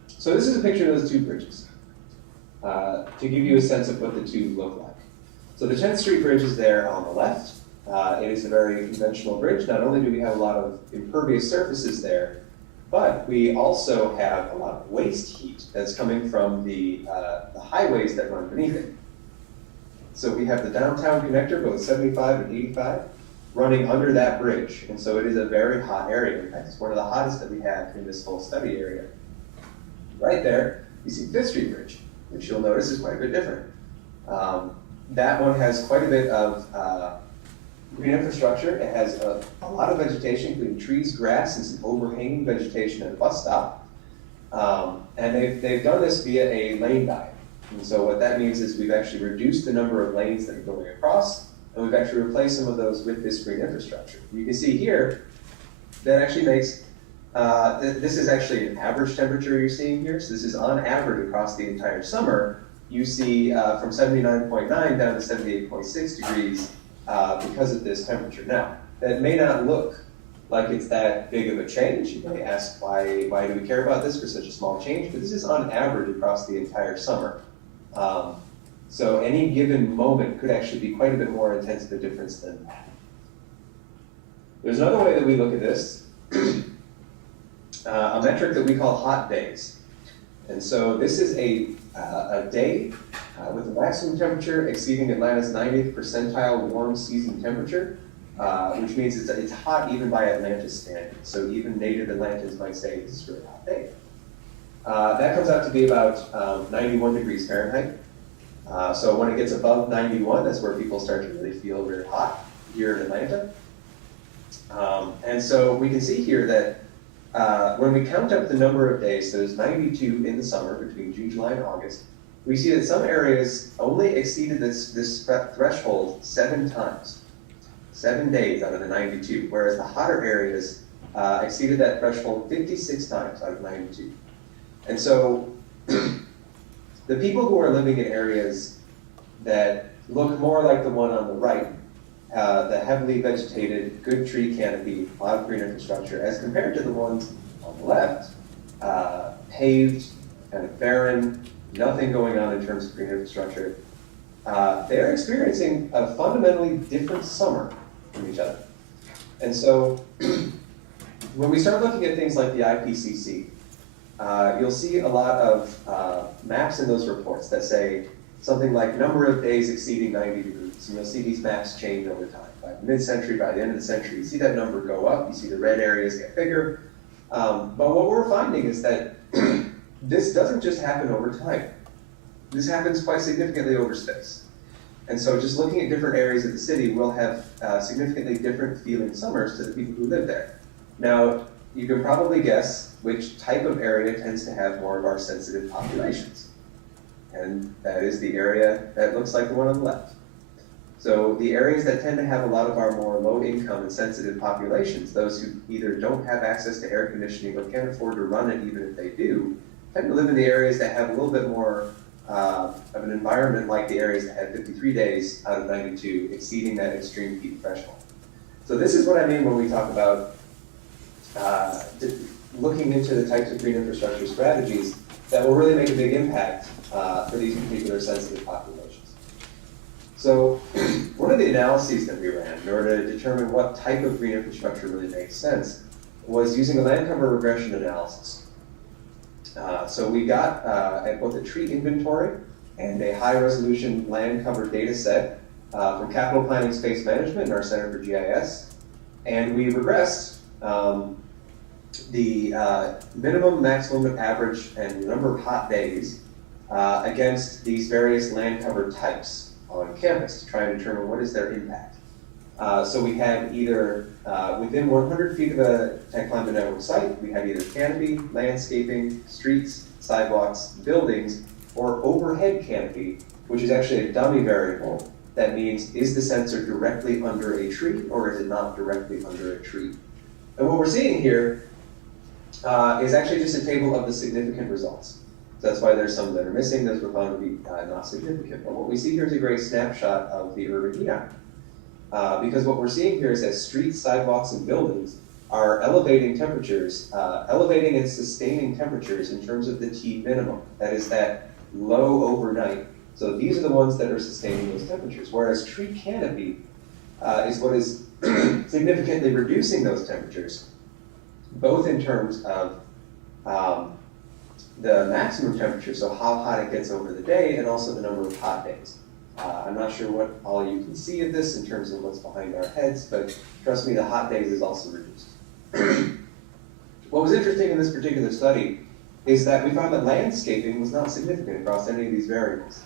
So this is a picture of those two bridges, to give you a sense of what the two look like. So the 10th Street Bridge is there on the left. It is a very conventional bridge. Not only do we have a lot of impervious surfaces there, but we also have a lot of waste heat that's coming from the highways that run beneath it. So we have the downtown connector, both 75 and 85, running under that bridge. And so it is a very hot area. In fact, it's one of the hottest that we have in this whole study area. Right there, you see 5th Street Bridge, which you'll notice is quite a bit different. That one has quite a bit of green infrastructure. It has a lot of vegetation, including trees, grass, and some overhanging vegetation at a bus stop. And they've done this via a lane diet. And so what that means is we've actually reduced the number of lanes that are going across, and we've actually replaced some of those with this green infrastructure. You can see here, that actually makes, this is actually an average temperature you're seeing here. So this is on average across the entire summer. You see from 79.9 down to 78.6 degrees because of this temperature. Now, that may not look like it's that big of a change. You may ask, why do we care about this for such a small change? But this is on average across the entire summer. So any given moment could actually be quite a bit more intense of a difference than that. There's another way that we look at this, a metric that we call hot days. And so this is a day with a maximum temperature exceeding Atlanta's 90th percentile warm season temperature, which means it's hot even by Atlanta's standards. So even native Atlantans might say this is a really hot day. That comes out to be about 91 degrees Fahrenheit. So when it gets above 91, that's where people start to really feel very hot here in Atlanta. And so we can see here that when we count up the number of days, so there's 92 in the summer between June, July, and August, we see that some areas only exceeded this threshold 7 times, 7 days out of the 92, whereas the hotter areas exceeded that threshold 56 times out of 92. And so the people who are living in areas that look more like the one on the right, the heavily vegetated, good tree canopy, a lot of green infrastructure, as compared to the ones on the left, paved, kind of barren, nothing going on in terms of green infrastructure, they're experiencing a fundamentally different summer from each other. And so when we start looking at things like the IPCC, you'll see a lot of maps in those reports that say something like number of days exceeding 90 degrees. And you'll see these maps change over time. By the mid-century, by the end of the century, you see that number go up. You see the red areas get bigger. But what we're finding is that this doesn't just happen over time. This happens quite significantly over space. And so just looking at different areas of the city, we'll have significantly different feeling summers to the people who live there. Now, you can probably guess which type of area tends to have more of our sensitive populations. And that is the area that looks like the one on the left. So the areas that tend to have a lot of our more low income and sensitive populations, those who either don't have access to air conditioning or can't afford to run it even if they do, tend to live in the areas that have a little bit more of an environment like the areas that had 53 days out of 92 exceeding that extreme heat threshold. So this is what I mean when we talk about looking into the types of green infrastructure strategies that will really make a big impact for these particular sensitive populations. So one of the analyses that we ran in order to determine what type of green infrastructure really makes sense was using a land cover regression analysis. So we got both a tree inventory and a high resolution land cover data set from Capital Planning Space Management and our Center for GIS. And we regressed the minimum, maximum, average, and number of hot days against these various land cover types on campus to try and determine what is their impact. So we had either within 100 feet of a tech climate network site, we had either canopy, landscaping, streets, sidewalks, buildings, or overhead canopy, which is actually a dummy variable. That means, is the sensor directly under a tree or is it not directly under a tree? And what we're seeing here is actually just a table of the significant results. So that's why there's some that are missing. Those were found to be not significant. But what we see here is a great snapshot of the urban heat island. Because what we're seeing here is that streets, sidewalks, and buildings are elevating temperatures, elevating and sustaining temperatures in terms of the T minimum. That is that low overnight. So these are the ones that are sustaining those temperatures. Whereas tree canopy is what is significantly reducing those temperatures, both in terms of the maximum temperature, so how hot it gets over the day, and also the number of hot days. I'm not sure what all you can see of this in terms of what's behind our heads, but trust me, the hot days is also reduced. What was interesting in this particular study is that we found that landscaping was not significant across any of these variables.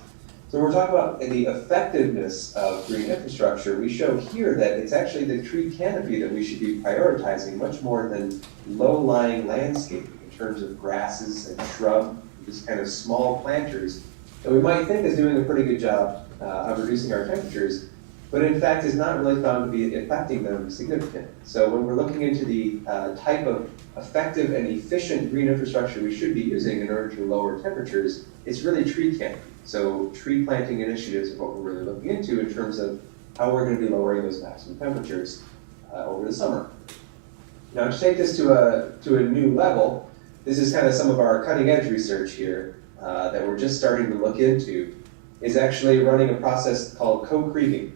So when we're talking about the effectiveness of green infrastructure, we show here that it's actually the tree canopy that we should be prioritizing much more than low-lying landscaping in terms of grasses and shrub, just kind of small planters that we might think is doing a pretty good job of reducing our temperatures, but in fact is not really found to be affecting them significantly. So when we're looking into the type of effective and efficient green infrastructure we should be using in order to lower temperatures, it's really tree canopy. So tree planting initiatives are what we're really looking into in terms of how we're going to be lowering those maximum temperatures over the summer. Now to take this to a new level, this is kind of some of our cutting edge research here that we're just starting to look into, is actually running a process called co-creeping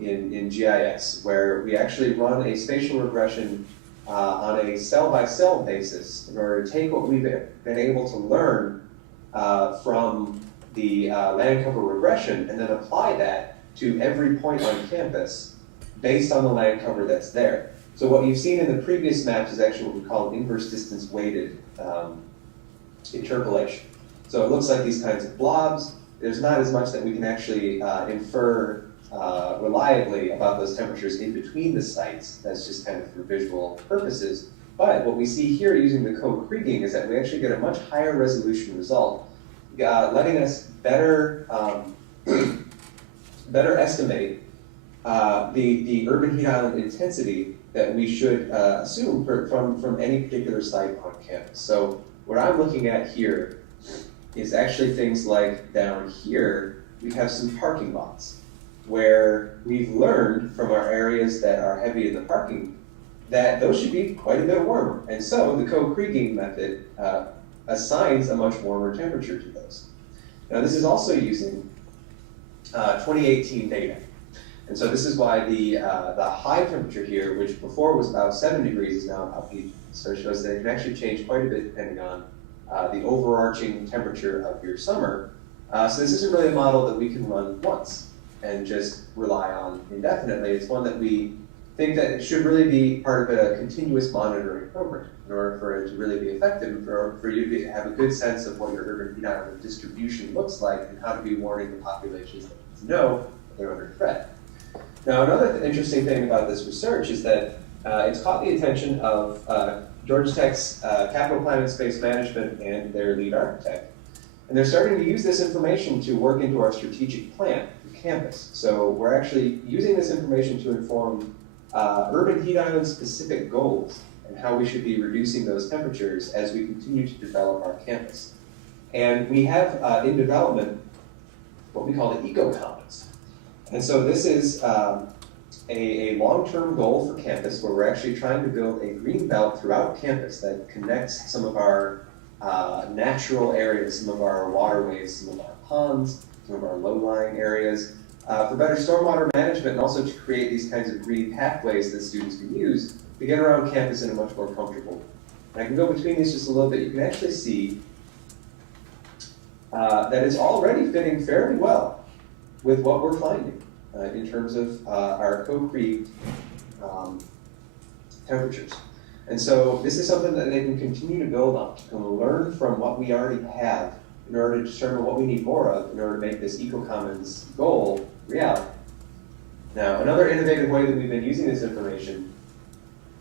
in GIS, where we actually run a spatial regression on a cell-by-cell basis in order to take what we've been able to learn from the land cover regression and then apply that to every point on campus based on the land cover that's there. So what you've seen in the previous maps is actually what we call inverse distance weighted interpolation. So it looks like these kinds of blobs. There's not as much that we can actually infer reliably about those temperatures in between the sites. That's just kind of for visual purposes. But what we see here using the co-krieking is that we actually get a much higher resolution result, letting us better better estimate the urban heat island intensity that we should assume from any particular site on campus. So what I'm looking at here is actually things like down here, we have some parking lots where we've learned from our areas that are heavy in the parking that those should be quite a bit warmer. And so the co-krieking method assigns a much warmer temperature to those. Now this is also using 2018 data. And so this is why the high temperature here, which before was about 7 degrees, is now about 8. So it shows that it can actually change quite a bit depending on the overarching temperature of your summer. So this isn't really a model that we can run once and just rely on indefinitely. It's one that we think that it should really be part of a continuous monitoring program in order for it to really be effective, for you to have a good sense of what your urban heat island distribution looks like and how to be warning the populations that need to know that they're under threat. Now, another interesting thing about this research is that it's caught the attention of Georgia Tech's Capital Planning and Space Management and their lead architect. And they're starting to use this information to work into our strategic plan for campus. So we're actually using this information to inform urban heat island specific goals and how we should be reducing those temperatures as we continue to develop our campus. And we have in development what we call the eco-commons. And so this is a long-term goal for campus where we're actually trying to build a green belt throughout campus that connects some of our natural areas, some of our waterways, some of our ponds, some of our low-lying areas, for better stormwater management and also to create these kinds of green pathways that students can use to get around campus in a much more comfortable way. And I can go between these just a little bit. You can actually see that it's already fitting fairly well with what we're finding in terms of our co-create temperatures. And so this is something that they can continue to build on, to learn from what we already have in order to determine what we need more of in order to make this eco-commons goal reality. Now, another innovative way that we've been using this information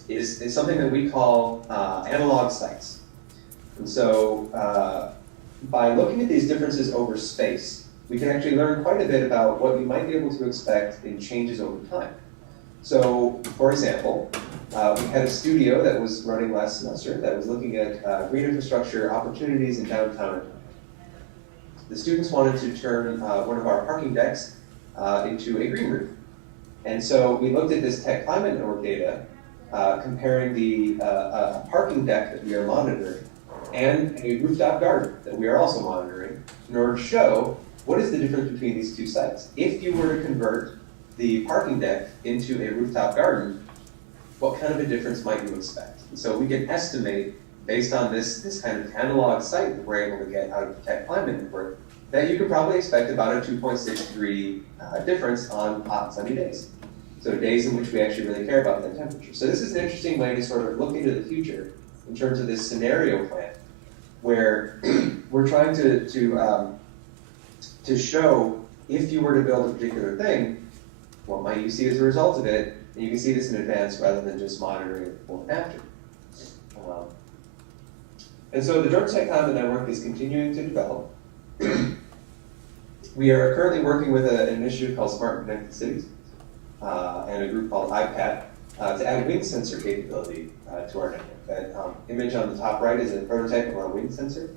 is something that we call analog sites. And so by looking at these differences over space, we can actually learn quite a bit about what you might be able to expect in changes over time. So, for example, we had a studio that was running last semester that was looking at green infrastructure opportunities in downtown Atlanta. The students wanted to turn one of our parking decks into a green roof. And so we looked at this Tech Climate Network data, comparing the parking deck that we are monitoring and a rooftop garden that we are also monitoring in order to show what is the difference between these two sites. If you were to convert the parking deck into a rooftop garden, what kind of a difference might you expect? And so we can estimate, based on this kind of analog site that we're able to get out of the Tech Climate Network, that you could probably expect about a 2.63 difference on hot and sunny days. So days in which we actually really care about the temperature. So this is an interesting way to sort of look into the future in terms of this scenario plan, where we're trying to show if you were to build a particular thing, what might you see as a result of it, and you can see this in advance rather than just monitoring it before and after. And so the Georgia Tech Climate Network is continuing to develop. We are currently working with an initiative called Smart and Connected Cities and a group called IPAT to add wind sensor capability to our network. That image on the top right is a prototype of our wind sensor.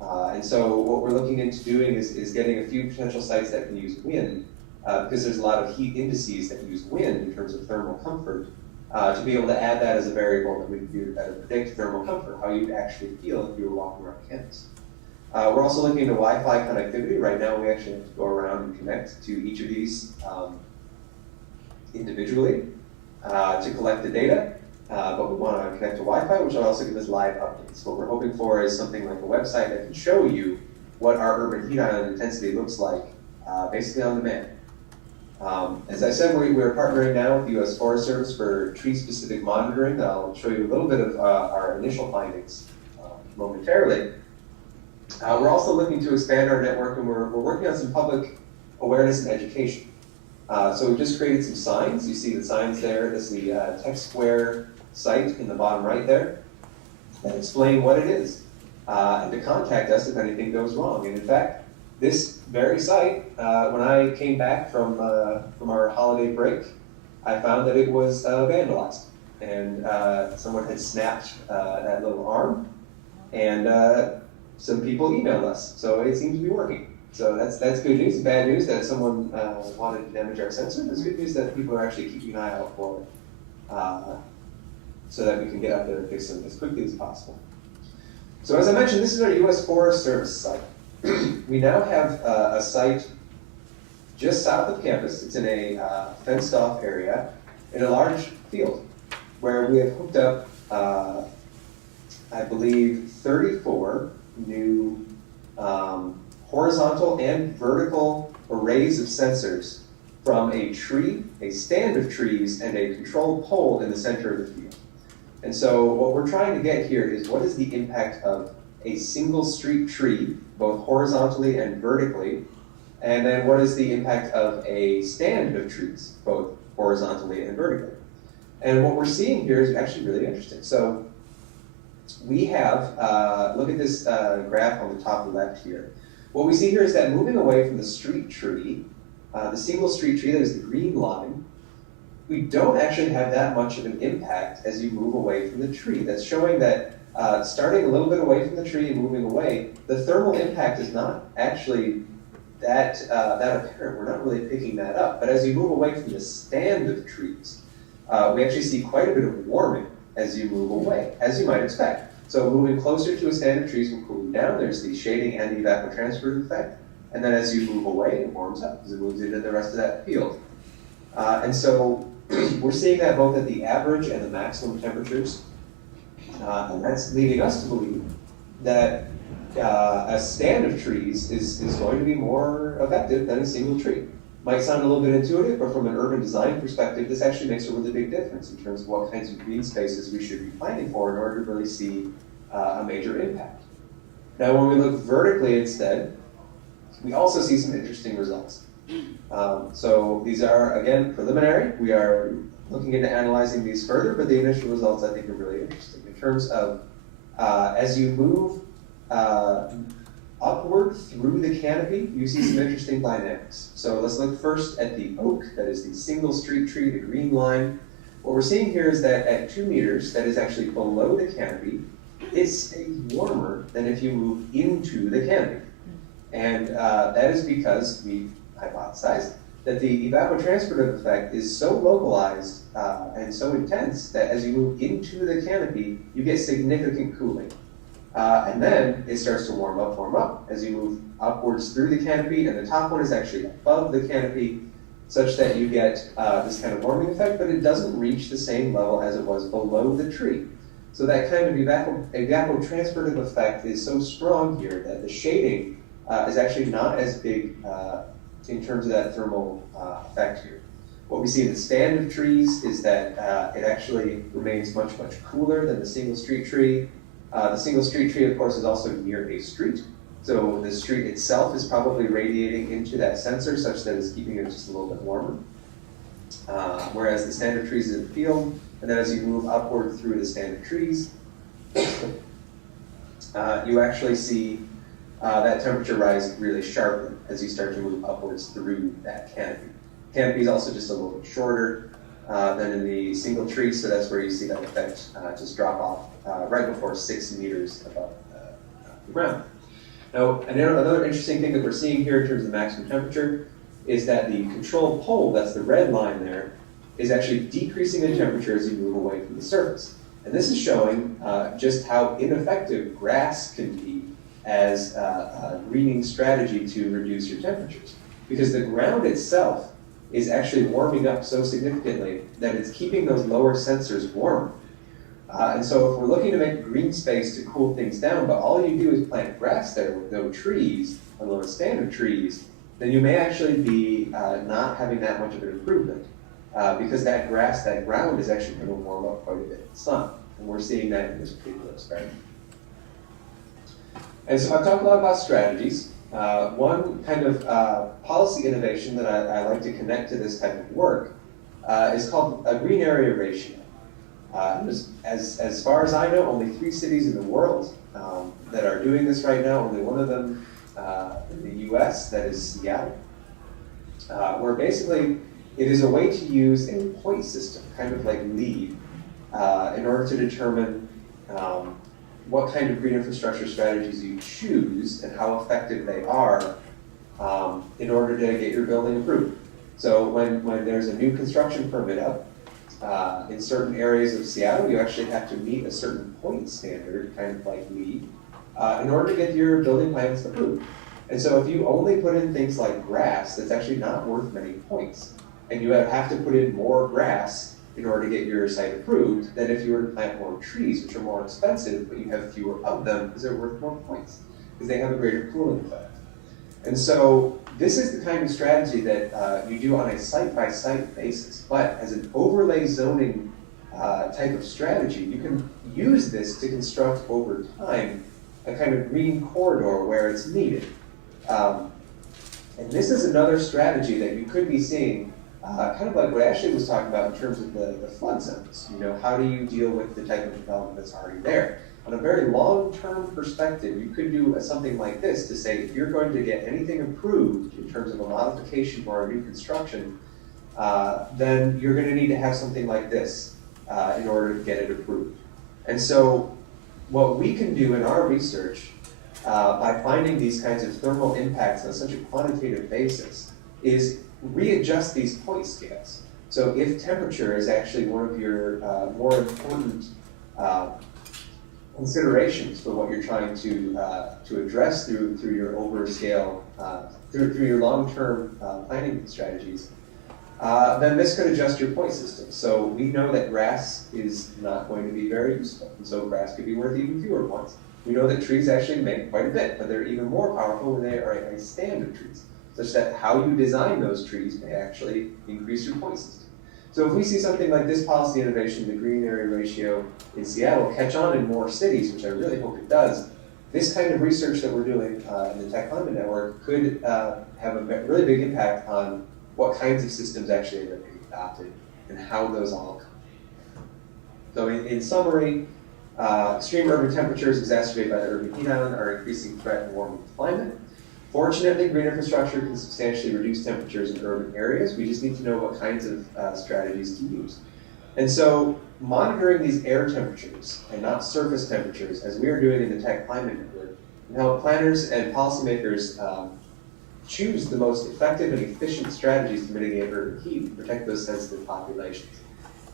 And so what we're looking into doing is getting a few potential sites that can use wind, because there's a lot of heat indices that use wind in terms of thermal comfort, to be able to add that as a variable that we can do to better predict thermal comfort, how you'd actually feel if you were walking around campus. We're also looking into Wi-Fi connectivity. Right now we actually have to go around and connect to each of these individually to collect the data. but we want to connect to Wi-Fi, which will also give us live updates. What we're hoping for is something like a website that can show you what our urban heat island intensity looks like, basically on demand. As I said, we're partnering now with the U.S. Forest Service for tree-specific monitoring. I'll show you a little bit of our initial findings momentarily. We're also looking to expand our network, and we're working on some public awareness and education. So we just created some signs. You see the signs there. This is the Tech Square site in the bottom right there, that explain what it is, and to contact us if anything goes wrong. And in fact, this very site, when I came back from our holiday break, I found that it was vandalized, and someone had snapped that little arm, and some people emailed us. So it seems to be working. So that's good news. Bad news that someone wanted to damage our sensor. It's good news that people are actually keeping an eye out for it, so that we can get out there and fix them as quickly as possible. So as I mentioned, this is our U.S. Forest Service site. We now have a site just south of campus. It's in a fenced-off area in a large field where we have hooked up, I believe, 34 new horizontal and vertical arrays of sensors from a tree, a stand of trees, and a control pole in the center of the field. And so what we're trying to get here is what is the impact of a single street tree, both horizontally and vertically, and then what is the impact of a stand of trees, both horizontally and vertically. And what we're seeing here is actually really interesting. So we have, look at this graph on the top left here. What we see here is that moving away from the street tree, the single street tree, that is the green line, we don't actually have that much of an impact as you move away from the tree. That's showing that starting a little bit away from the tree and moving away, the thermal impact is not actually that apparent. We're not really picking that up. But as you move away from the stand of trees, we actually see quite a bit of warming as you move away, as you might expect. So moving closer to a stand of trees will cool you down. There's the shading and the evapotranspirative effect. And then as you move away, it warms up as it moves into the rest of that field. And so we're seeing that both at the average and the maximum temperatures. And that's leading us to believe that a stand of trees is going to be more effective than a single tree. Might sound a little bit intuitive, but from an urban design perspective, this actually makes a really big difference in terms of what kinds of green spaces we should be planning for in order to really see a major impact. Now, when we look vertically instead, we also see some interesting results. So these are, again, preliminary. We are looking into analyzing these further, but the initial results I think are really interesting in terms of as you move upward through the canopy, you see some interesting dynamics. So let's look first at the oak, that is the single street tree, the green line. What we're seeing here is that at 2 meters, that is actually below the canopy, it stays warmer than if you move into the canopy. And that is because we hypothesized that the evapotranspirative effect is so localized and so intense that as you move into the canopy, you get significant cooling. And then it starts to warm up as you move upwards through the canopy, and the top one is actually above the canopy, such that you get this kind of warming effect, but it doesn't reach the same level as it was below the tree. So that kind of evapotranspirative effect is so strong here that the shading is actually not as big in terms of that thermal effect here. What we see in the stand of trees is that it actually remains much cooler than the single street tree. The single street tree, of course, is also near a street. So the street itself is probably radiating into that sensor such that it's keeping it just a little bit warmer. Whereas the stand of trees is in the field, and then as you move upward through the stand of trees, you actually see that temperature rise really sharply as you start to move upwards through that canopy. Canopy is also just a little bit shorter than in the single tree, so that's where you see that effect just drop off right before 6 meters above the ground. Now, another interesting thing that we're seeing here in terms of maximum temperature is that the control pole, that's the red line there, is actually decreasing in temperature as you move away from the surface. And this is showing just how ineffective grass can be as a greening strategy to reduce your temperatures. Because the ground itself is actually warming up so significantly that it's keeping those lower sensors warm. And so if we're looking to make green space to cool things down, but all you do is plant grass there with no trees, or no standard trees, then you may actually be not having that much of an improvement. Because that grass, that ground is actually going to warm up quite a bit in the sun. And we're seeing that in this particular experiment. And so I've talked a lot about strategies. One kind of policy innovation that I like to connect to this type of work is called a green area ratio. As far as I know, only 3 cities in the world that are doing this right now. Only one of them in the US, that is Seattle, where basically it is a way to use a point system, kind of like LEED, in order to determine what kind of green infrastructure strategies you choose and how effective they are in order to get your building approved. So when there's a new construction permit up, in certain areas of Seattle, you actually have to meet a certain point standard, kind of like LEED, in order to get your building plans approved. And so if you only put in things like grass, that's actually not worth many points. And you have to put in more grass in order to get your site approved than if you were to plant more trees, which are more expensive, but you have fewer of them because they're worth more points, because they have a greater cooling effect. And so this is the kind of strategy that you do on a site-by-site basis, but as an overlay zoning type of strategy, you can use this to construct over time a kind of green corridor where it's needed. And this is another strategy that you could be seeing kind of like what Ashley was talking about in terms of the flood zones. You know, how do you deal with the type of development that's already there? On a very long-term perspective, you could do something like this to say, if you're going to get anything approved in terms of a modification or a new construction, then you're going to need to have something like this in order to get it approved. And so what we can do in our research by finding these kinds of thermal impacts on such a quantitative basis is readjust these point scales. So if temperature is actually one of your more important considerations for what you're trying to address through your overscale, through your long-term planning strategies, then this could adjust your point system. So we know that grass is not going to be very useful, and so grass could be worth even fewer points. We know that trees actually make quite a bit, but they're even more powerful when they are a stand of trees, such that how you design those trees may actually increase your point system. So if we see something like this policy innovation, the green area ratio in Seattle, catch on in more cities, which I really hope it does, this kind of research that we're doing in the Tech Climate Network could have a really big impact on what kinds of systems actually end up being adopted and how those all come. So in summary, extreme urban temperatures exacerbated by the urban heat island are an increasing threat in warming climate. Fortunately, green infrastructure can substantially reduce temperatures in urban areas. We just need to know what kinds of strategies to use. And so monitoring these air temperatures and not surface temperatures, as we are doing in the Tech Climate Network, can help planners and policymakers choose the most effective and efficient strategies to mitigate urban heat and protect those sensitive populations.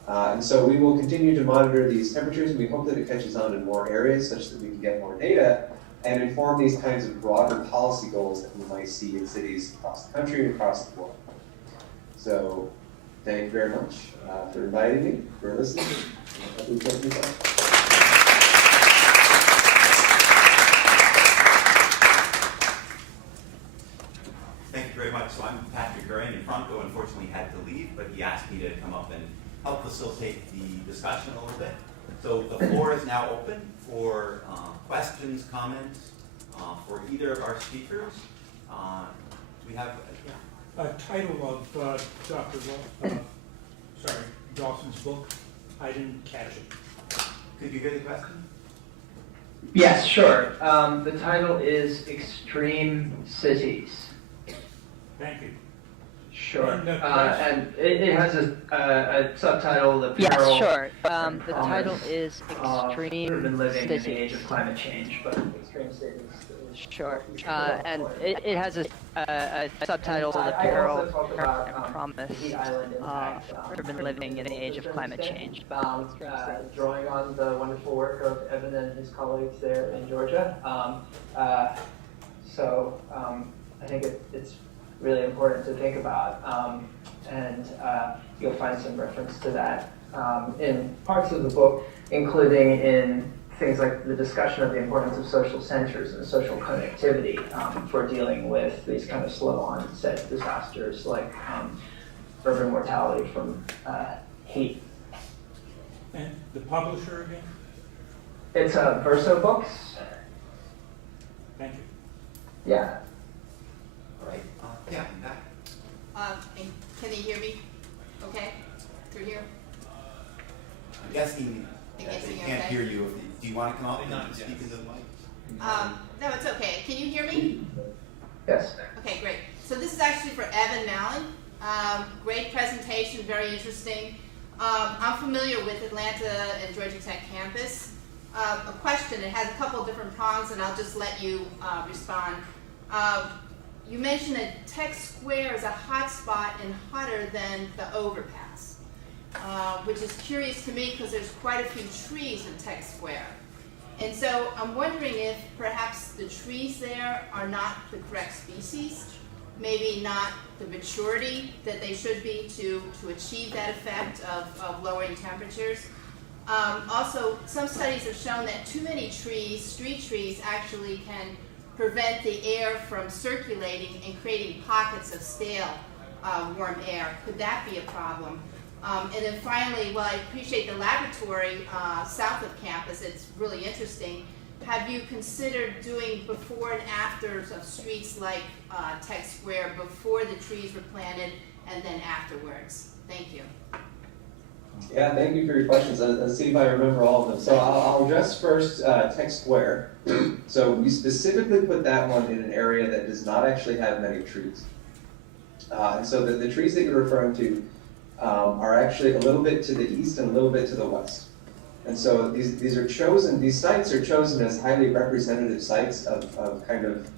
And so we will continue to monitor these temperatures, and we hope that it catches on in more areas such that we can get more data and inform these kinds of broader policy goals that we might see in cities across the country and across the world. So thank you very much for inviting me, for listening. Thank you very much. So I'm Patrick Goring in Franco, unfortunately had to leave, but he asked me to come up and help facilitate the discussion a little bit. So the floor is now open for questions, comments for either of our speakers. We have, A title of Dawson's book. I didn't catch it. Could you hear the question? Yes, sure. The title is Extreme Cities. Thank you. Sure. And And it has a subtitle, The Yes, Peril sure. The and title Promise is of Extreme Urban Living in the Age Cities. of Climate Change, but Extreme Cities is Sure. And it has a subtitle, The I Peril also talk about and Promise the heat island impact, of Urban Living in the Age of Climate Change. About drawing on the wonderful work of Evan and his colleagues there in Georgia. I think it's really important to think about, and you'll find some reference to that in parts of the book, including in things like the discussion of the importance of social centers and social connectivity for dealing with these kind of slow onset disasters like urban mortality from heat. And the publisher again? It's Verso Books. Thank you. Yeah. All right, yeah, back. And can they hear me? Okay, through here? I'm guessing They that can't they see you, can't okay? hear you. Do you want to come up and speak into the mic? No, it's okay. Can you hear me? Yes. Okay, great. So this is actually for Evan Mallen. Great presentation, very interesting. I'm familiar with Atlanta and Georgia Tech campus. A question, it has a couple of different prongs, and I'll just let you respond. You mentioned that Tech Square is a hot spot and hotter than the overpass, which is curious to me because there's quite a few trees in Tech Square. And so I'm wondering if perhaps the trees there are not the correct species, maybe not the maturity that they should be to achieve that effect of lowering temperatures. Also, some studies have shown that too many trees, street trees, actually can prevent the air from circulating and creating pockets of stale warm air. Could that be a problem? And then finally, well, I appreciate the laboratory south of campus. It's really interesting. Have you considered doing before and afters of streets like Tech Square before the trees were planted and then afterwards? Thank you. Yeah, thank you for your questions. Let's see if I remember all of them. So I'll address first Tech Square. So we specifically put that one in an area that does not actually have many trees. And so the trees that you're referring to are actually a little bit to the east and a little bit to the west. And so these are chosen, these sites are chosen as highly representative sites of kind of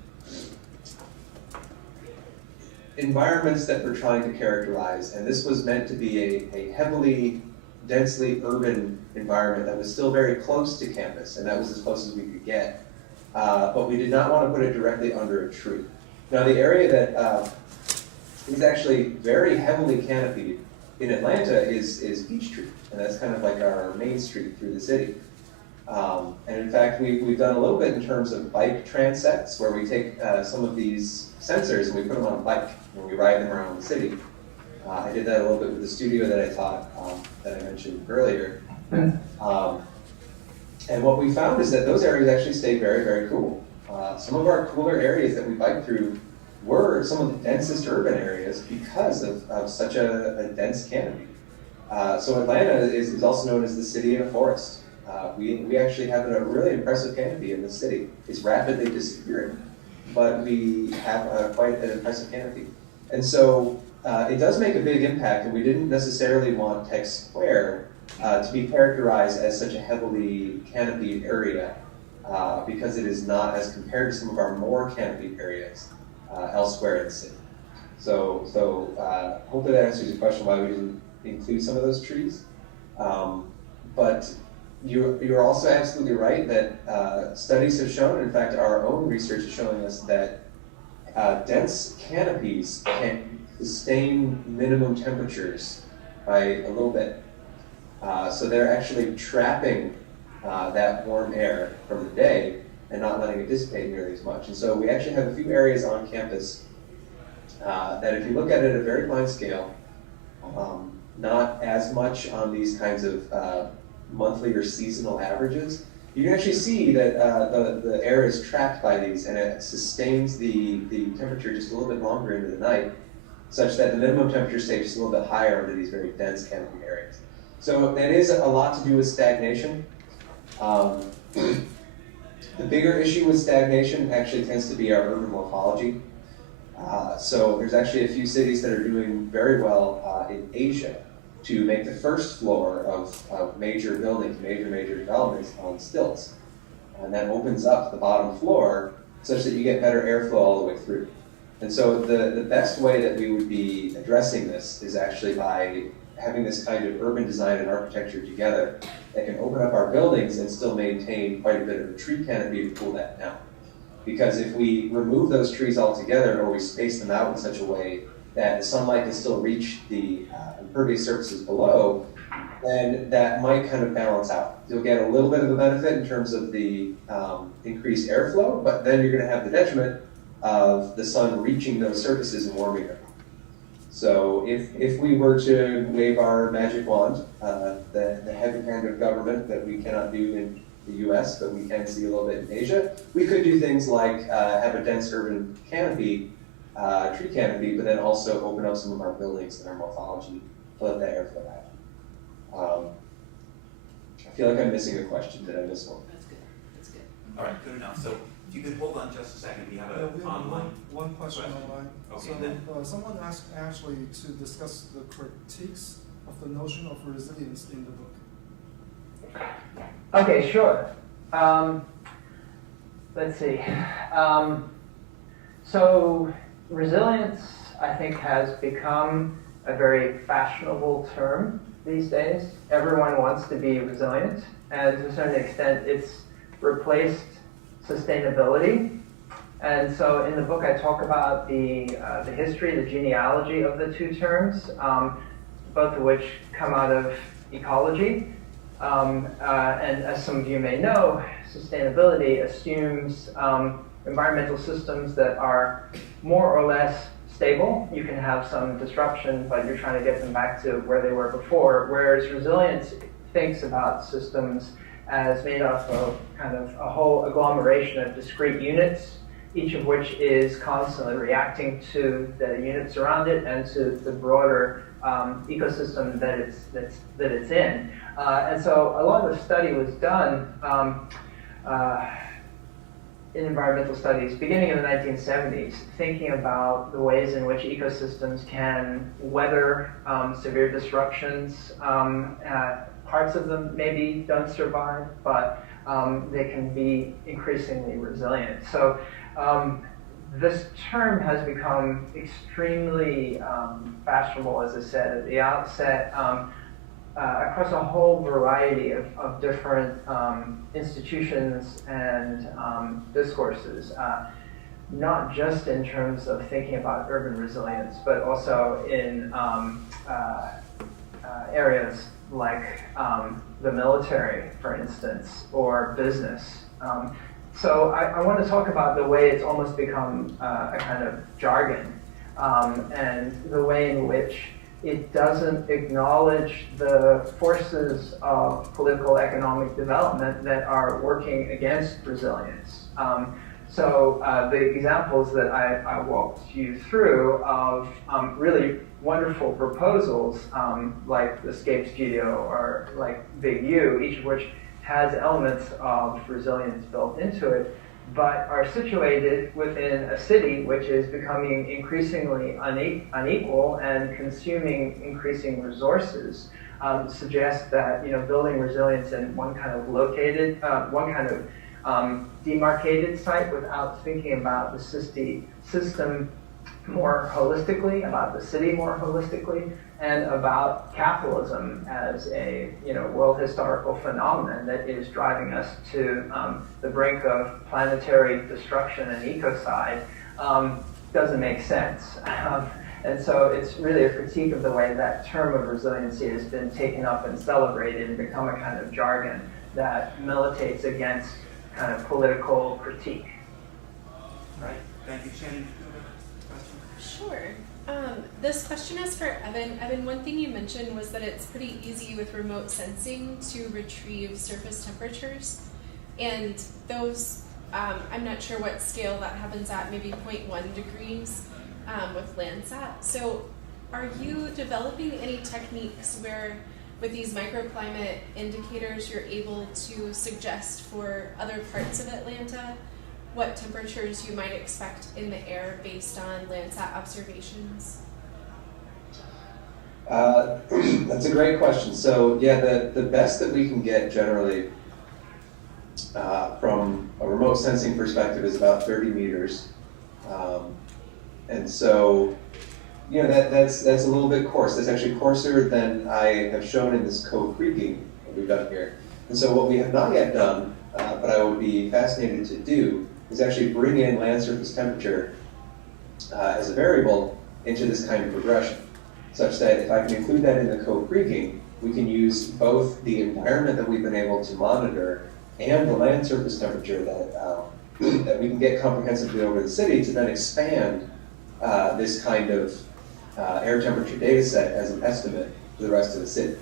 environments that we're trying to characterize. And this was meant to be a heavily, densely urban environment that was still very close to campus, and that was as close as we could get. But we did not want to put it directly under a tree. Now the area that is actually very heavily canopied in Atlanta is Peachtree, and that's kind of like our main street through the city. And in fact, we've done a little bit in terms of bike transects, where we take some of these sensors and we put them on a bike and we ride them around the city. I did that a little bit with the studio that I taught, that I mentioned earlier. And what we found is that those areas actually stay very, very cool. Some of our cooler areas that we bike through were some of the densest urban areas because of such a dense canopy. So Atlanta is also known as the city in a forest. We actually have a really impressive canopy in the city. It's rapidly disappearing, but we have quite an impressive canopy. And so it does make a big impact, and we didn't necessarily want Tech Square to be characterized as such a heavily canopied area because it is not as compared to some of our more canopied areas elsewhere in the city. So hopefully that answers your question why we didn't include some of those trees. But you're also absolutely right that studies have shown, in fact our own research is showing us that dense canopies can sustain minimum temperatures by a little bit. So they're actually trapping that warm air from the day and not letting it dissipate nearly as much. And so we actually have a few areas on campus that if you look at it at a very fine scale, not as much on these kinds of monthly or seasonal averages, you can actually see that the air is trapped by these and it sustains the temperature just a little bit longer into the night, such that the minimum temperature stays just a little bit higher under these very dense canopy areas. So that is a lot to do with stagnation. The bigger issue with stagnation actually tends to be our urban morphology. So there's actually a few cities that are doing very well in Asia to make the first floor of major buildings, major developments on stilts. And that opens up the bottom floor such that you get better airflow all the way through. And so the best way that we would be addressing this is actually by having this kind of urban design and architecture together that can open up our buildings and still maintain quite a bit of a tree canopy to cool that down. Because if we remove those trees altogether or we space them out in such a way that the sunlight can still reach the impervious surfaces below, then that might kind of balance out. You'll get a little bit of a benefit in terms of the increased airflow, but then you're going to have the detriment of the sun reaching those surfaces and warming them. So if we were to wave our magic wand, the heavy hand of government that we cannot do in the US, but we can see a little bit in Asia, we could do things like have a dense urban canopy, tree canopy, but then also open up some of our buildings and our morphology to let that airflow out. I feel like I'm missing a question. Did I miss one? That's good. That's good. All right, good enough. So if you could hold on just a second, we have an we have online. one question question. online. Okay, So then. someone asked actually to discuss the critiques of the notion of resilience in the book. Okay, sure. Let's see. So resilience, I think, has become a very fashionable term these days. Everyone wants to be resilient, and to a certain extent, it's replaced sustainability. And so in the book, I talk about the history, the genealogy of the two terms, both of which come out of ecology. And as some of you may know, sustainability assumes environmental systems that are more or less stable. You can have some disruption, but you're trying to get them back to where they were before, whereas resilience thinks about systems as made up of kind of a whole agglomeration of discrete units, each of which is constantly reacting to the units around it and to the broader ecosystem that it's in. And so a lot of the study was done in environmental studies beginning in the 1970s, thinking about the ways in which ecosystems can weather severe disruptions. Parts of them maybe don't survive, but they can be increasingly resilient. So this term has become extremely fashionable, as I said at the outset, across a whole variety of different institutions and discourses, not just in terms of thinking about urban resilience, but also in areas like the military, for instance, or business. So I want to talk about the way it's almost become a kind of jargon, and the way in which it doesn't acknowledge the forces of political economic development that are working against resilience. So the examples that I walked you through of really wonderful proposals like the Scape Studio or like Big U, each of which has elements of resilience built into it, but are situated within a city which is becoming increasingly unequal and consuming increasing resources, suggests that building resilience in one kind of located, one kind of demarcated site without thinking about the system more holistically, about the city more holistically, and about capitalism as a world historical phenomenon that is driving us to the brink of planetary destruction and ecocide doesn't make sense. And so it's really a critique of the way that term of resiliency has been taken up and celebrated and become a kind of jargon that militates against kind of political critique. Right. Thank you, Shannon. Sure. This question is for Evan. Evan, one thing you mentioned was that it's pretty easy with remote sensing to retrieve surface temperatures. And those, I'm not sure what scale that happens at, maybe 0.1 degrees with Landsat. So are you developing any techniques where with these microclimate indicators you're able to suggest for other parts of Atlanta what temperatures you might expect in the air based on Landsat observations? That's a great question. So yeah, the best that we can get generally from a remote sensing perspective is about 30 meters. And so, that's a little bit coarse. That's actually coarser than I have shown in this co-creaking that we've done here. And so what we have not yet done, but I would be fascinated to do, is actually bring in land surface temperature as a variable into this kind of regression, such that if I can include that in the co-creaking, we can use both the environment that we've been able to monitor and the land surface temperature that we can get comprehensively over the city to then expand this kind of air temperature data set as an estimate for the rest of the city.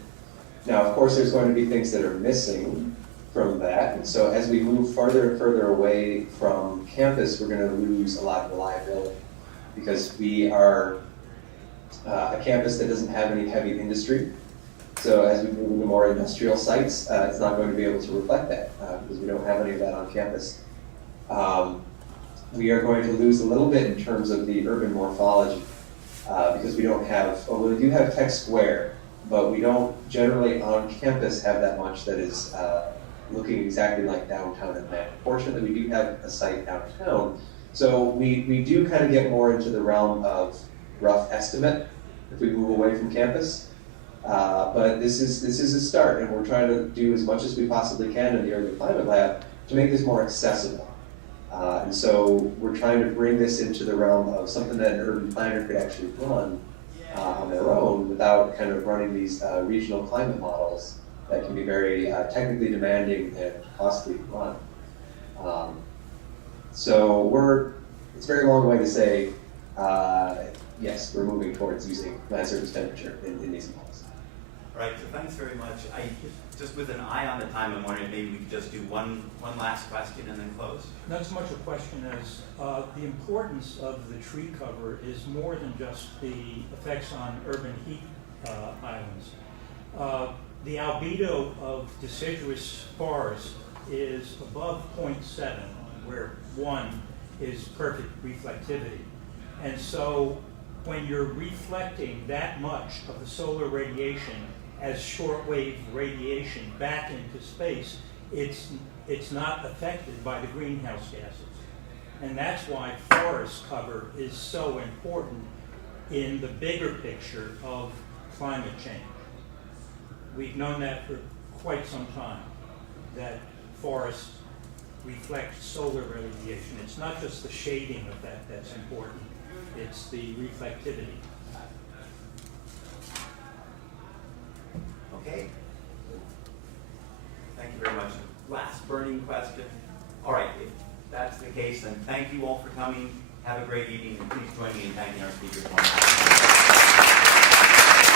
Now, of course, there's going to be things that are missing from that, and so as we move further and further away from campus, we're going to lose a lot of reliability because we are a campus that doesn't have any heavy industry. So as we move into more industrial sites, it's not going to be able to reflect that because we don't have any of that on campus. We are going to lose a little bit in terms of the urban morphology because we don't have, although we do have Tech Square, but we don't generally on campus have that much that is looking exactly like downtown Atlanta. Fortunately, we do have a site downtown, so we do kind of get more into the realm of rough estimate if we move away from campus. But this is a start, and we're trying to do as much as we possibly can in the Urban Climate Lab to make this more accessible. And so we're trying to bring this into the realm of something that an urban planner could actually run on their own without kind of running these regional climate models that can be very technically demanding and costly to run. So it's a very long way to say, yes, we're moving towards using land surface temperature in these models. All right, so thanks very much. Just with an eye on the time, I'm wondering if maybe we could just do one last question and then close. Not so much a question as the importance of the tree cover is more than just the effects on urban heat islands. The albedo of deciduous forest is above 0.7, where 1 is perfect reflectivity. And so when you're reflecting that much of the solar radiation as shortwave radiation back into space, it's not affected by the greenhouse gases. And that's why forest cover is so important in the bigger picture of climate change. We've known that for quite some time, that forests reflect solar radiation. It's not just the shading of that that's important, it's the reflectivity. Okay. Thank you very much. Last burning question. All right, if that's the case, then thank you all for coming. Have a great evening, and please join me in thanking our speakers one more time.